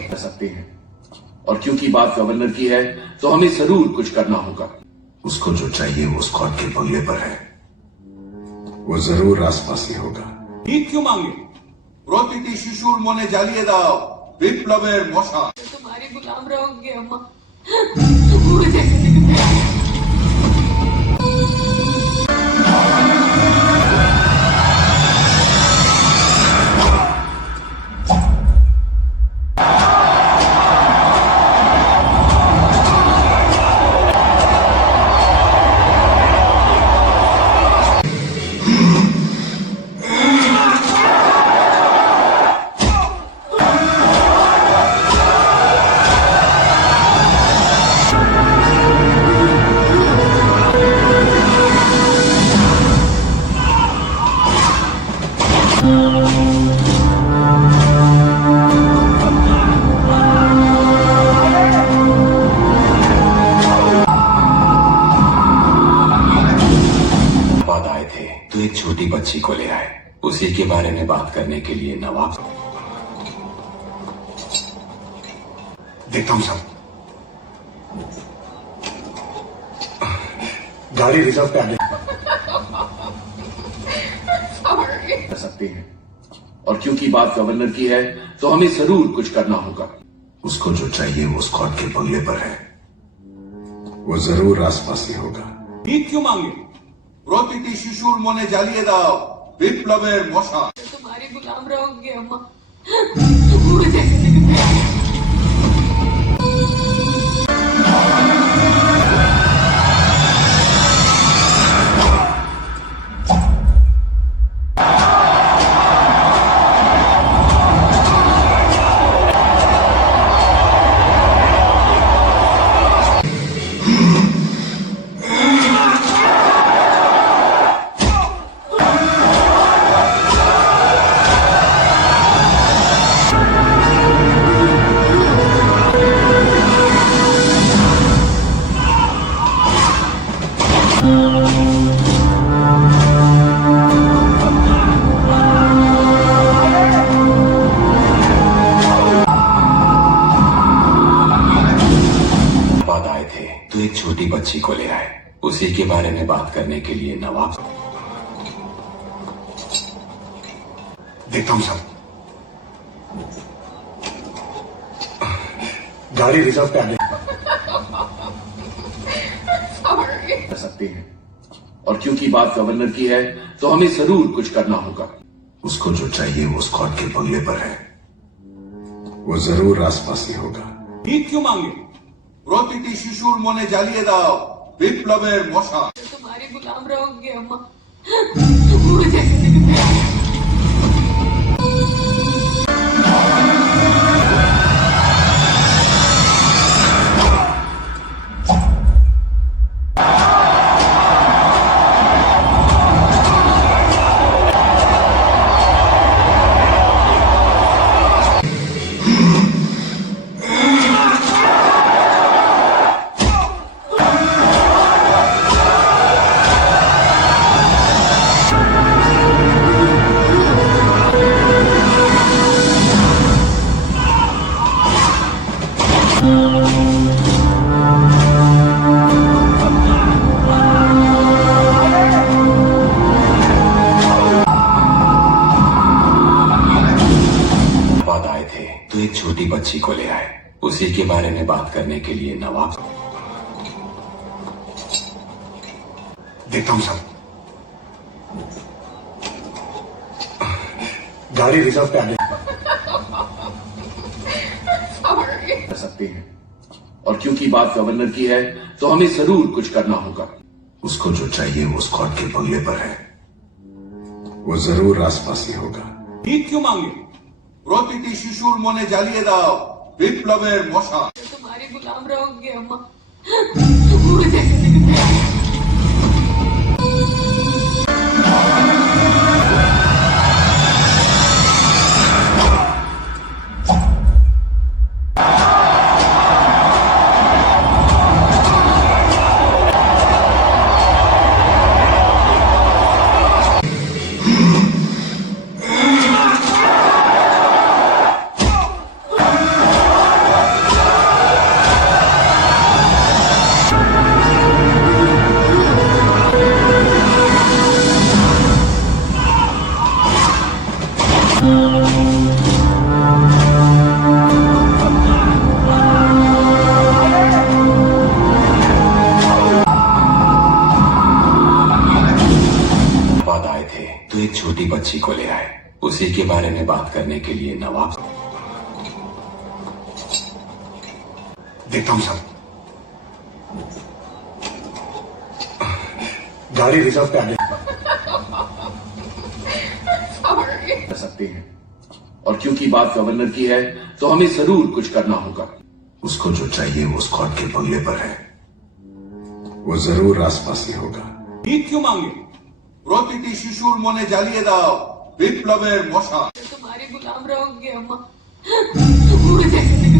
कर सकते हैं, और क्योंकि बात गवर्नर की है तो हमें जरूर कुछ करना होगा। उसको जो चाहिए वो स्कॉट के बंगले पर है। वो जरूर आसपास ही होगा। ভিক क्यों मांगे? প্রতিটি শিশুর মনে জ্বালিয়ে দাও বিপ্লবের মশাল। तुम्हारी गुलाम रहोगे अम्मा। तुम मुझे जिंदगी में बाद आए थे तो एक छोटी बच्ची को ले आए। उसी के बारे में बात करने के लिए नवाब। देखता हूं साहब। गाड़ी रिजर्व पे आ गई। कर सकते हैं, और क्योंकि बात गवर्नर की है तो हमें जरूर कुछ करना होगा। उसको जो चाहिए वो स्कॉट के बंगले पर है। वो जरूर आसपास ही होगा। ভিক क्यों मांगे? প্রতিটি শিশুর মনে জ্বালিয়ে দাও বিপ্লবের মশাল। तुम्हारी गुलाम रहोगे अम्मा। तुम मुझे जिंदगी में बाद आए थे तो एक छोटी बच्ची को ले आए। उसी के बारे में बात करने के लिए नवाब। देखता हूं साहब। गाड़ी रिजर्व पे आ गई। कर सकते हैं, और क्योंकि बात गवर्नर की है तो हमें जरूर कुछ करना होगा। उसको जो चाहिए वो स्कॉट के बंगले पर है। वो जरूर आसपास ही होगा। ভিক क्यों मांगे? প্রতিটি শিশুর মনে জ্বালিয়ে দাও বিপ্লবের মশাল। तुम्हारी गुलाम रहोगे अम्मा। तुम मुझे जिंदगी में बाद आए थे तो एक छोटी बच्ची को ले आए। उसी के बारे में बात करने के लिए नवाब। देखता हूं साहब। गाड़ी रिजर्व पे आ गई। कर सकते हैं, और क्योंकि बात गवर्नर की है तो हमें जरूर कुछ करना होगा। उसको जो चाहिए वो स्कॉट के बंगले पर है। वो जरूर आसपास ही होगा। ভিক क्यों मांगे? প্রতিটি শিশুর মনে জ্বালিয়ে দাও বিপ্লবের মশাল। तुम्हारी गुलाम रहोगे अम्मा। तुम मुझे जिंदगी में देखता बच्ची को ले आए। उसी के बारे में बात करने के लिए नवाब। देखता हूं साहब। गाड़ी रिजर्व पे आ गई। कर सकते हैं, और क्योंकि बात गवर्नर की है तो हमें जरूर कुछ करना होगा। उसको जो चाहिए वो स्कॉट के बंगले पर है। वो जरूर आसपास ही होगा। ভিক क्यों मांगे? প্রতিটি শিশুর মনে জ্বালিয়ে দাও বিপ্লবের মশাল। तुम्हारे गुलाम रहोगे अम्मा, मुझे किसी के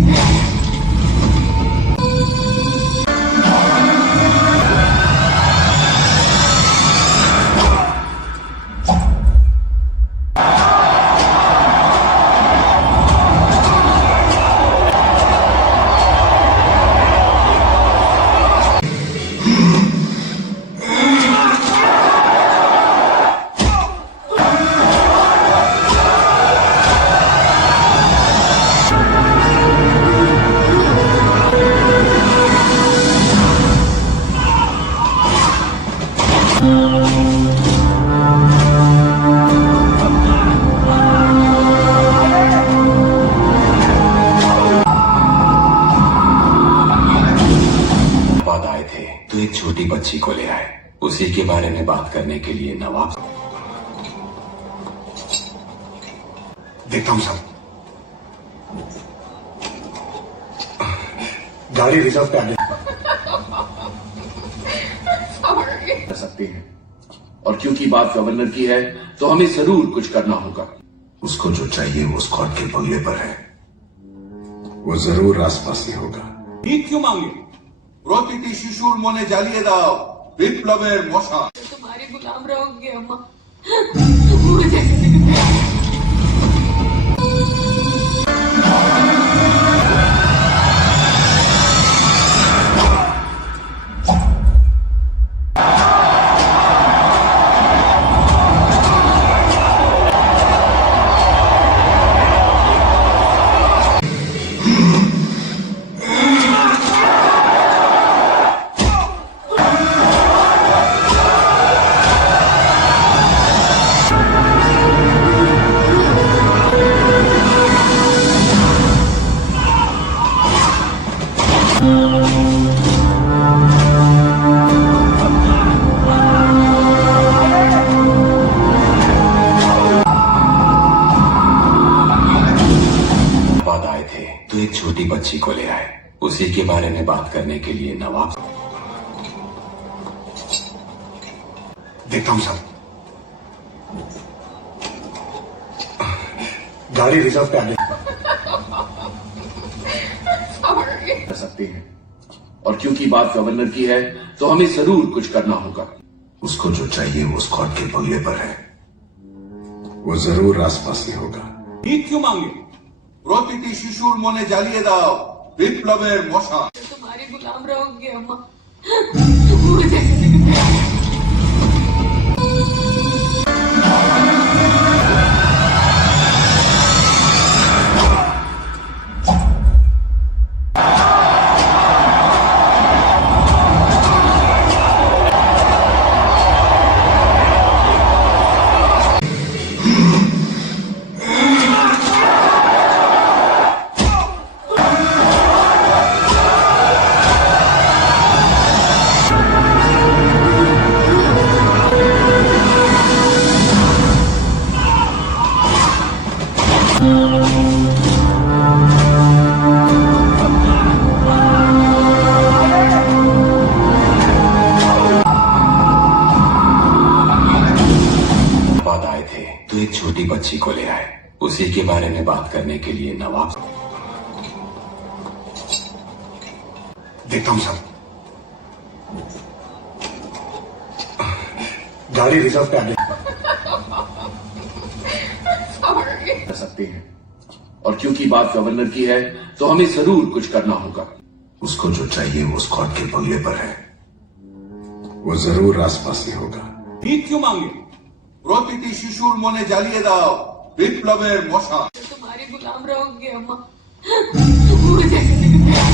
बाद आए थे तो एक छोटी बच्ची को ले आए। उसी के बारे में बात करने के लिए नवाब। देखता हूं साहब। गाड़ी रिजर्व पे आ गई। कर सकते हैं, और क्योंकि बात गवर्नर की है तो हमें जरूर कुछ करना होगा। उसको जो चाहिए वो स्कॉट के बंगले पर है। वो जरूर आसपास ही होगा। ভিক क्यों मांगे? প্রতিটি শিশুর মনে জ্বালিয়ে দাও বিপ্লবের মশাল। तुम्हारे गुलाम रहोगे अम्मा, मुझे किसी के बाद आए थे तो एक छोटी बच्ची को ले आए। उसी के बारे में बात करने के लिए नवाब। देखता हूं साहब। गाड़ी रिजर्व पे आ गई। कर सकते हैं, और क्योंकि बात गवर्नर की है तो हमें जरूर कुछ करना होगा। उसको जो चाहिए वो स्कॉट के बंगले पर है। वो जरूर आसपास ही होगा। ভিক क्यों मांगे? প্রতিটি শিশুর মনে জ্বালিয়ে দাও বিপ্লবের মশাল। तुम्हारे गुलाम रहोगे अम्मा, मुझे किसी के बाद आए थे तो एक छोटी बच्ची को ले आए। उसी के बारे में बात करने के लिए नवाब। देखता हूं साहब। गाड़ी रिजर्व पे आ गई। कर सकते हैं, और क्योंकि बात गवर्नर की है तो हमें जरूर कुछ करना होगा। उसको जो चाहिए वो स्कॉट के बंगले पर है। वो जरूर आसपास ही होगा। ভিক क्यों मांगे? প্রতিটি শিশুর মনে জ্বালিয়ে দাও বিপ্লবের মশাল। तुम्हारे गुलाम रहोगे अम्मा, मुझे किसी के देखता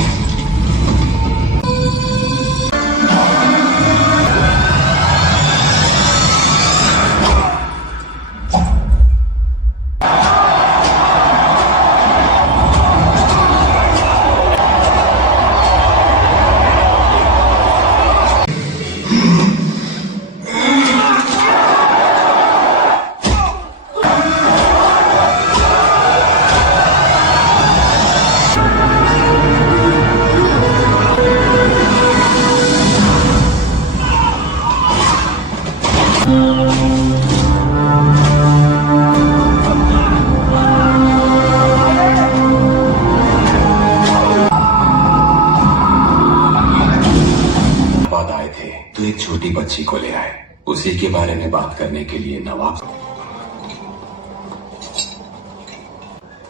तो एक छोटी बच्ची को ले आए। उसी के बारे में बात करने के लिए नवाब।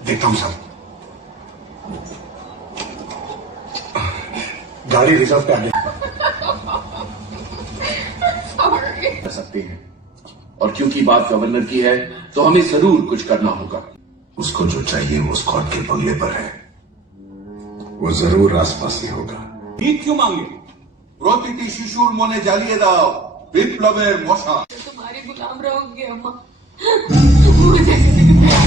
देखता हूं साहब। गाड़ी रिजर्व पे आ गई। कर सकते हैं, और क्योंकि बात गवर्नर की है तो हमें जरूर कुछ करना होगा। उसको जो चाहिए वो स्कॉट के बंगले पर है। वो जरूर आसपास ही होगा। ভিক क्यों मांगे? প্রতিটি শিশুর মনে জ্বালিয়ে দাও বিপ্লবের মশাল। तुम्हारे गुलाम रहोगे अम्मा, मुझे कभी प्यार।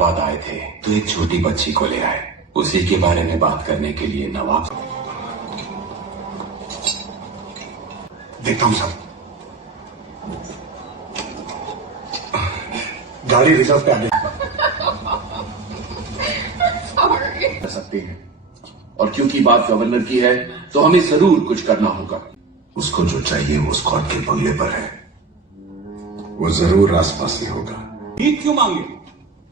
बाद आए थे तो एक छोटी बच्ची को ले आए। उसी के बारे में बात करने के लिए नवाब। देखता हूं साहब। गाड़ी रिजर्व पे आ गई। कर सकते हैं, और क्योंकि बात गवर्नर की है तो हमें जरूर कुछ करना होगा। उसको जो चाहिए वो स्कॉट के बंगले पर है। वो जरूर आसपास ही होगा। ভিক क्यों मांगे?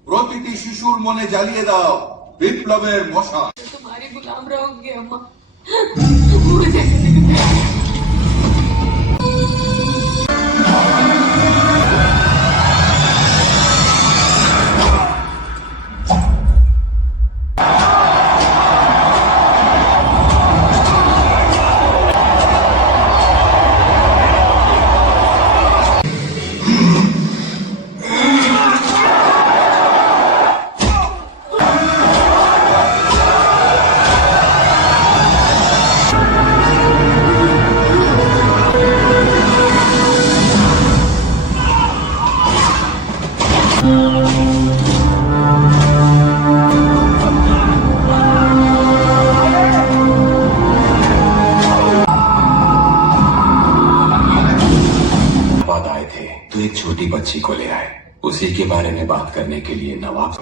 প্রতিটি শিশুর মনে জ্বালিয়ে দাও বিপ্লবের মশাল। तुम्हारे गुलाम रहोगे अम्मा, मुझे कभी प्यार। बाद आए थे तो एक छोटी बच्ची को ले आए। उसी के बारे में बात करने के लिए नवाब।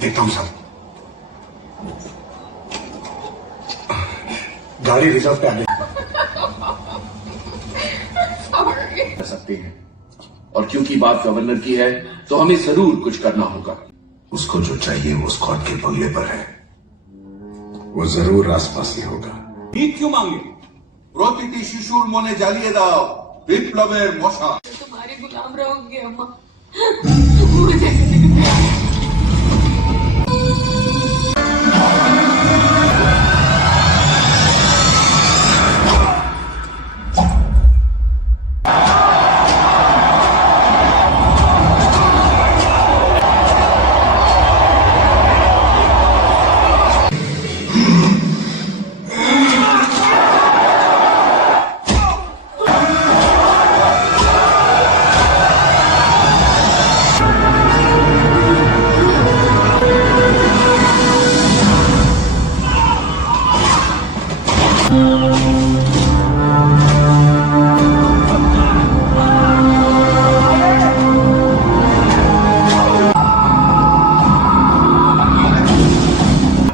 देखता हूं साहब। गाड़ी रिजर्व पे आ गई। कर सकते हैं, और क्योंकि बात गवर्नर की है तो हमें जरूर कुछ करना होगा। उसको जो चाहिए वो स्कॉट के बंगले पर है। वो जरूर आसपास ही होगा। ভিক क्यों मांगे? প্রতিটি শিশুর মনে জ্বালিয়ে দাও বিপ্লবের মশাল। तुम्हारे गुलाम रहोगे अम्मा, मुझे कभी प्यार।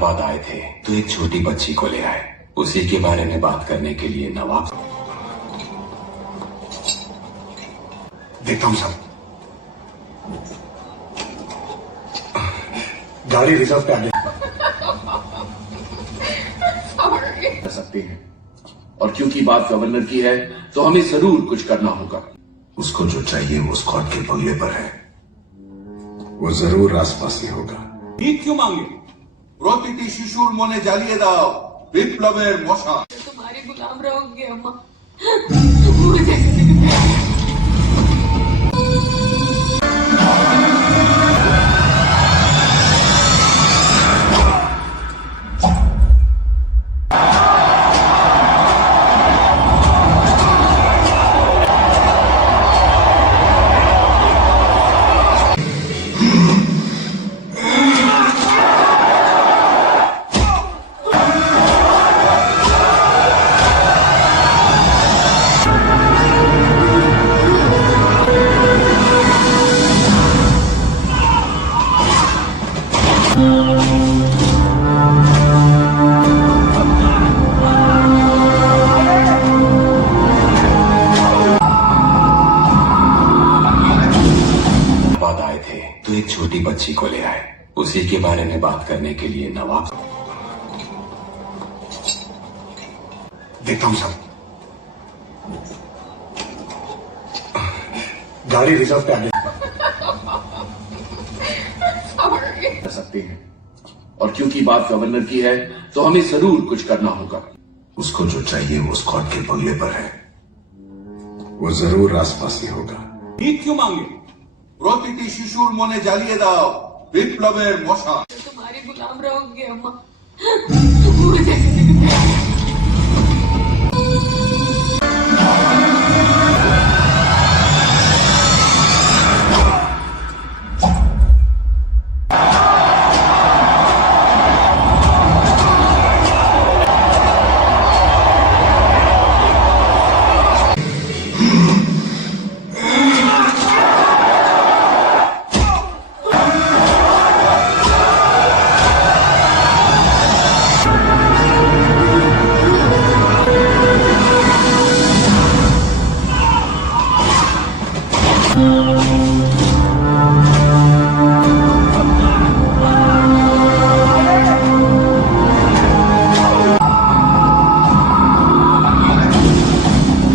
बाद आए थे तो एक छोटी बच्ची को ले आए। उसी के बारे में बात करने के लिए नवाब। देखता हूं साहब। गाड़ी रिजर्व पे आ गई। कर सकते हैं, और क्योंकि बात गवर्नर की है तो हमें जरूर कुछ करना होगा। उसको जो चाहिए वो स्कॉट के बंगले पर है। वो जरूर आसपास ही होगा। ভিক क्यों मांगे? প্রতিটি শিশুর মনে জ্বালিয়ে দাও বিপ্লবের মশাল। तुम्हारे गुलाम रहोगे अम्मा, मुझे कभी प्यार। बाद आए थे तो एक छोटी बच्ची को ले आए। उसी के बारे में बात करने के लिए नवाब। देखता हूं सब। गाड़ी रिजर्व पे आ गई। कर सकते हैं, और क्योंकि बात गवर्नर की है तो हमें जरूर कुछ करना होगा। उसको जो चाहिए वो स्कॉट के बंगले पर है। वो जरूर आसपास ही होगा। ভিক क्यों मांगे? প্রতিটি শিশুর মনে জ্বালিয়ে দাও বিপ্লবের মশাল। तो तुम्हारी गुलाम रहोगे अम्मा। मुझे नहीं गया।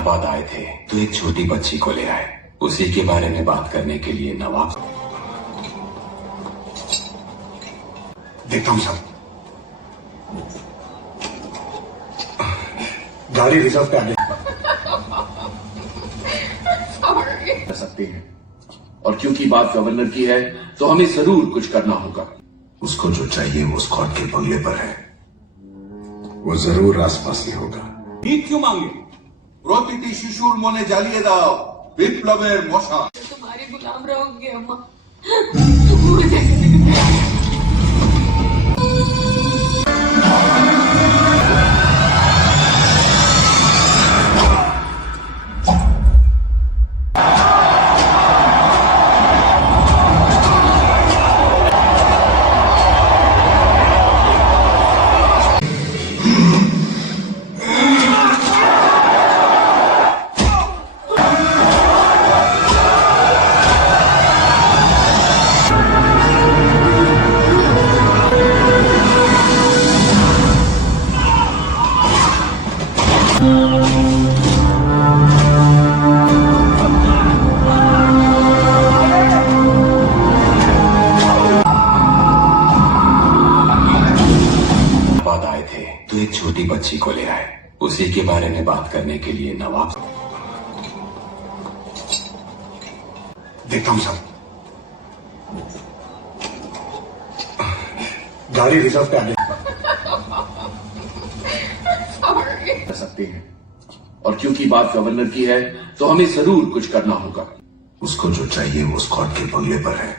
बाद आए थे तो एक छोटी बच्ची को ले आए। उसी के बारे में बात करने के लिए नवाब। देखता हूं सब। गाड़ी रिजर्व पे आ गई। कर सकते हैं, और क्योंकि बात गवर्नर की है तो हमें जरूर कुछ करना होगा। उसको जो चाहिए वो स्कॉट के बंगले पर है। वो जरूर आसपास ही होगा। ভিক क्यों मांगे? প্রতিটি শিশুর মনে জ্বালিয়ে দাও বিপ্লবের মশাল। तो तुम्हारी गुलाम रहोगे अम्मा। मुझे नहीं गया। बाद आए थे तो एक छोटी बच्ची को ले आए। उसी के बारे में बात करने के लिए नवाब। देखता हूं सब। गाड़ी रिजर्व पे आ गई। कर सकते हैं, और क्योंकि बात गवर्नर की है तो हमें जरूर कुछ करना होगा। उसको जो चाहिए वो स्कॉट के बंगले पर है।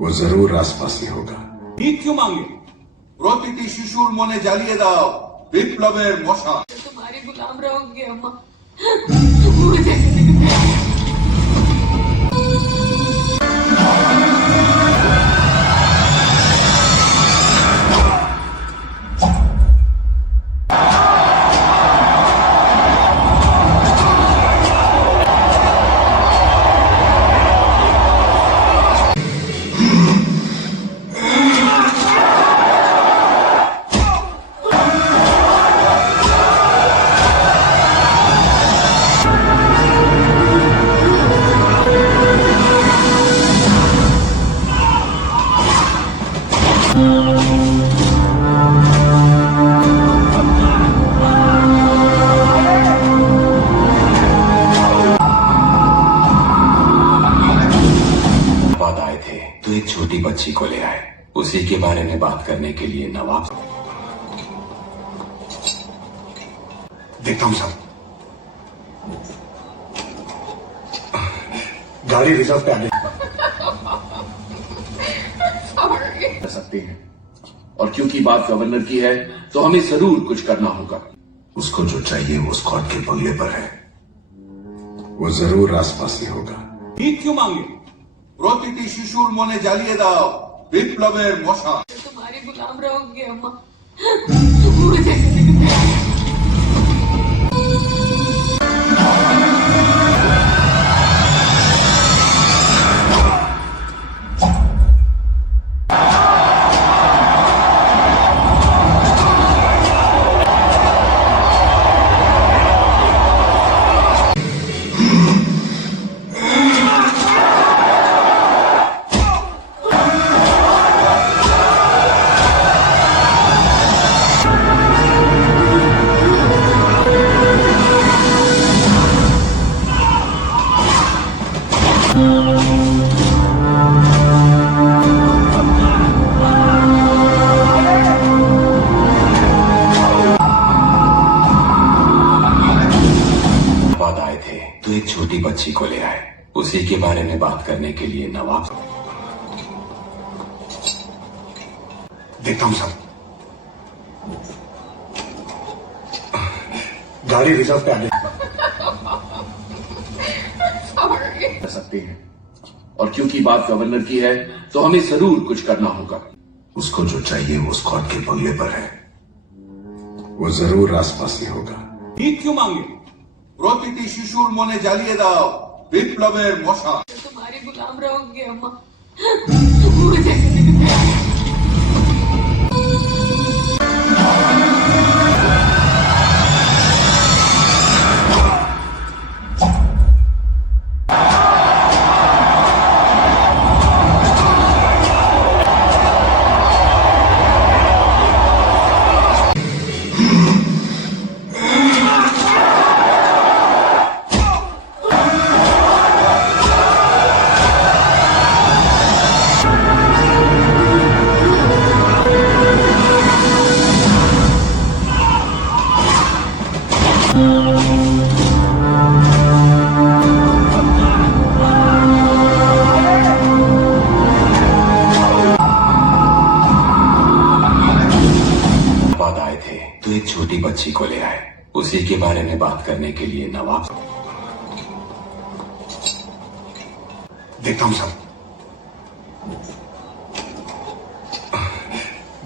वो जरूर आसपास ही होगा। ভিক क्यों मांगे? প্রতিটি শিশুর মনে জ্বালিয়ে দাও বিপ্লবের মশাল। तो तुम्हारी गुलाम रहोगे अम्मा। मुझे नहीं गया। बाद आए थे तो एक छोटी बच्ची को ले आए। उसी के बारे में बात करने के लिए नवाब। देखता हूं सब। गाड़ी रिजर्व पे आ गई। कर सकते हैं, और क्योंकि बात गवर्नर की है तो हमें जरूर कुछ करना होगा। उसको जो चाहिए वो स्कॉट के बंगले पर है। वो जरूर आसपास ही होगा। ভিক क्यों मांगे? প্রতিটি শিশুর মনে জ্বালিয়ে দাও বিপ্লবের মশা तुम्हारी गुलाम रहोगे अम्मा मुझे बाद आए थे तो एक छोटी बच्ची को ले आए। उसी के बारे में बात करने के लिए नवाब। देखता हूं साहब। गाड़ी रिजर्व पे आगे कर सकते हैं, और क्योंकि बात गवर्नर की है तो हमें जरूर कुछ करना होगा। उसको जो चाहिए वो स्कॉट के बंगले पर है। वो जरूर आसपास में होगा। ভিক क्यों मांगे? প্রতিটি শিশুর মনে জ্বালিয়ে দাও বিপ্লবের মশা तुम्हारी गुलाम रहोगे अम्मा मुझे बाद आए थे तो एक छोटी बच्ची को ले आए। उसी के बारे में बात करने के लिए नवाब। देखता हूं साहब।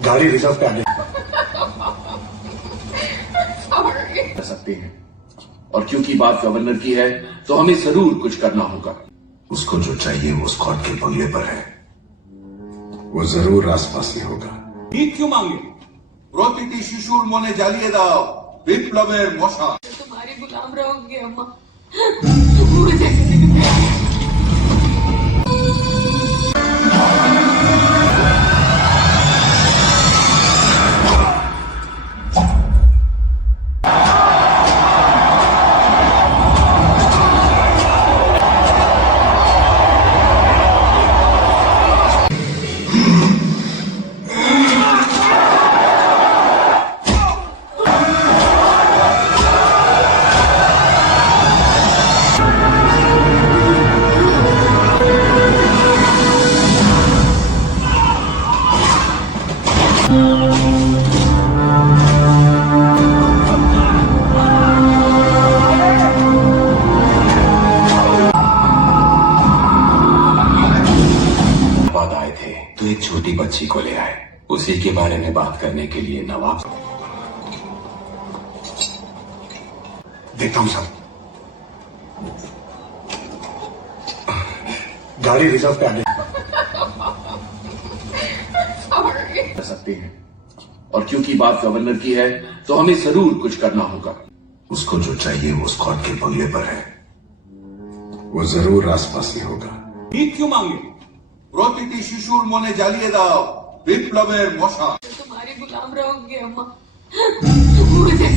गाड़ी रिजर्व पे आगे कर सकते हैं, और क्योंकि बात गवर्नर की है तो हमें जरूर कुछ करना होगा। उसको जो चाहिए वो स्कॉट के बंगले पर है। वो जरूर आसपास में होगा। ভিক क्यों मांगे? প্রতিটি শিশুর মনে জ্বালিয়ে দাও বিপ্লবের মশা तुम्हारी गुलाम रहोगे अम्मा मुझे बाद आए थे तो एक छोटी बच्ची को ले आए। उसी के बारे में बात करने के लिए नवाब। देखता हूं साहब। गाड़ी रिजर्व पे आगे कर सकते हैं, और क्योंकि बात गवर्नर की है तो हमें जरूर कुछ करना होगा। उसको जो चाहिए वो स्कॉट के बंगले पर है। वो जरूर आसपास में होगा। ভিক क्यों मांगे? প্রতিটি শিশুর মনে জ্বালিয়ে দাও বিপ্লবের মশা तुम्हारी गुलाम रहोगे अम्मा मुझे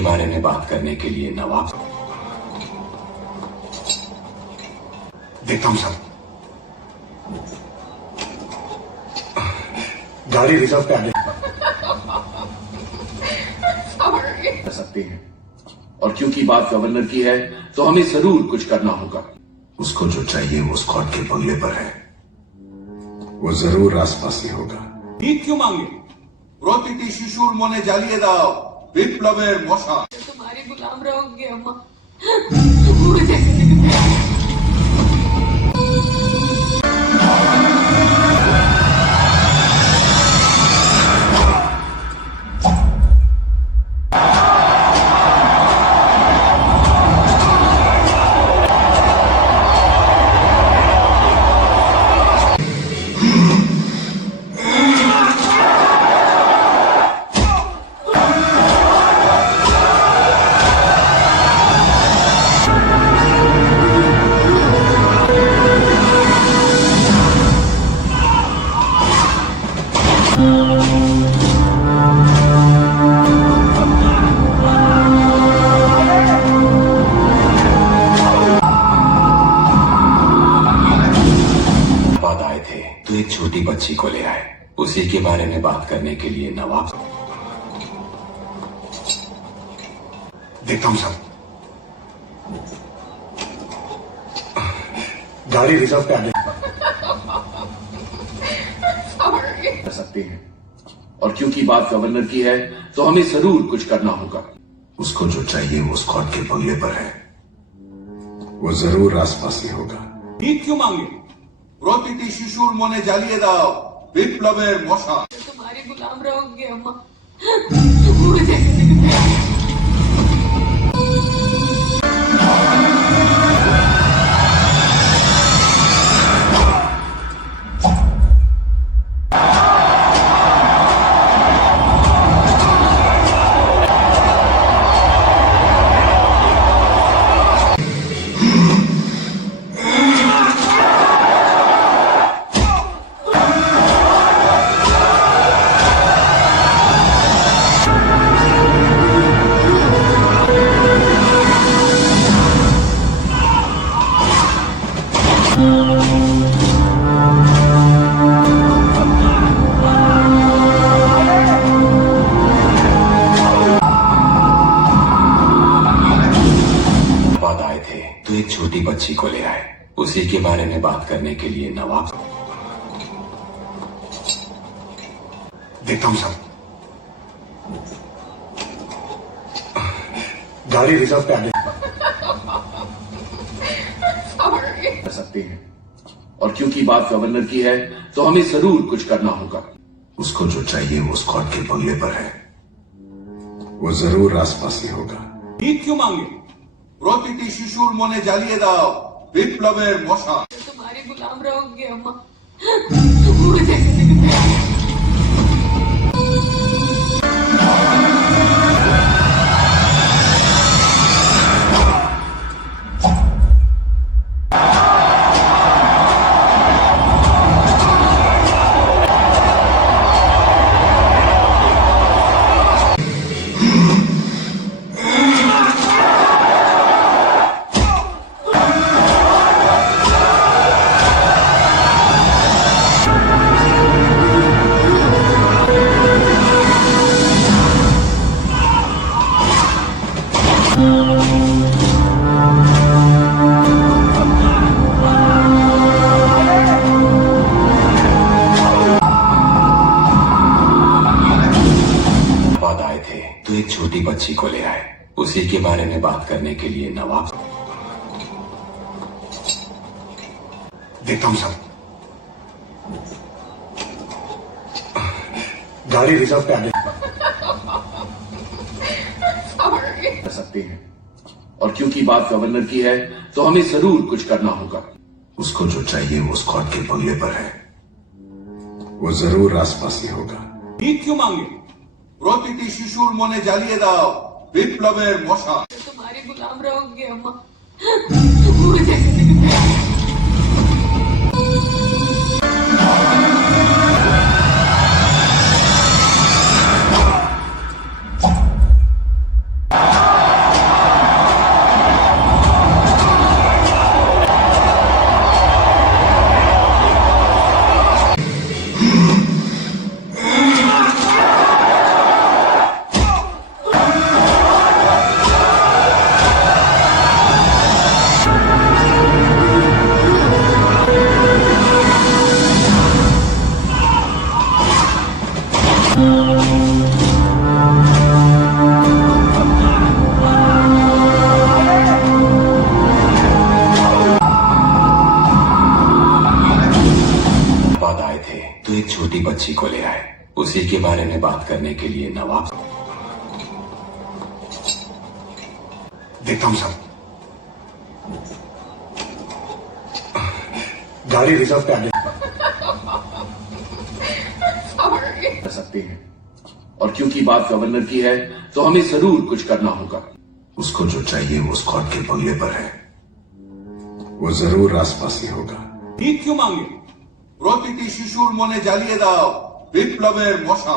के बारे में बात करने के लिए नवाब। देखता हूं साहब। गाड़ी रिजर्व पे आ गई। कर सकते हैं, और क्योंकि बात गवर्नर की है तो हमें जरूर कुछ करना होगा। उसको जो चाहिए वो स्कॉट के बंगले पर है। वो जरूर आसपास ही होगा। ভিক क्यों मांगे? প্রতিটি শিশুর মনে জ্বালিয়ে দাও বিপ্লবের মশা। तुम्हारी गुलाम रहोगे अम्मा, मुझे बाद आए थे तो एक छोटी बच्ची को ले आए। उसी के बारे में बात करने के लिए नवाब। देखता हूं साहब। गाड़ी रिजर्व पे आ गई। कर सकते हैं, और क्योंकि बात गवर्नर की है तो हमें जरूर कुछ करना होगा। उसको जो चाहिए वो स्कॉट के बंगले पर है। वो जरूर आसपास ही होगा। ভিক क्यों मांगे? প্রতিটি শিশুর মনে জ্বালিয়ে দাও বিপ্লবের মশা। तुम्हारी गुलाम रहोगे अम्मा, मुझे बाद आए थे तो एक छोटी बच्ची को ले आए। उसी के बारे में बात करने के लिए नवाब। देखता हूं साहब। गाड़ी रिजर्व पे आ गई। कर सकते हैं, और क्योंकि बात गवर्नर की है तो हमें जरूर कुछ करना होगा। उसको जो चाहिए वो स्कॉट के बंगले पर है। वो जरूर आसपास ही होगा। ভিক क्यों मांगे? প্রতিটি শিশুর মনে জ্বালিয়ে দাও বিপ্লবের মশা। तुम्हारी गुलाम रहोगे अम्मा, मुझे बाद आए थे तो एक छोटी बच्ची को ले आए। उसी के बारे में बात करने के लिए नवाब। देखता हूं साहब। गाड़ी रिजर्व पे आ गई। कर सकते हैं, और क्योंकि बात गवर्नर की है तो हमें जरूर कुछ करना होगा। उसको जो चाहिए वो स्कॉट के बंगले पर है। वो जरूर आसपास ही होगा। ভিক क्यों मांगे? প্রতিটি শিশুর মনে জ্বালিয়ে দাও বিপ্লবের মশা। तुम्हारी गुलाम रहोगे अम्मा, मुझे छोटी बच्ची को ले आए, उसी के बारे में बात करने के लिए नवाब। देखता हूं साहब, गाड़ी रिजर्व पे आ गई। कर सकते हैं, और क्योंकि बात गवर्नर की है तो हमें जरूर कुछ करना होगा। उसको जो चाहिए वो स्कॉट के बंगले पर है, वो जरूर आसपास ही होगा। ভিক क्यों मांगे? প্রতিটি শিশুর মনে জ্বালিয়ে দাও বিপ্লবের মশাল।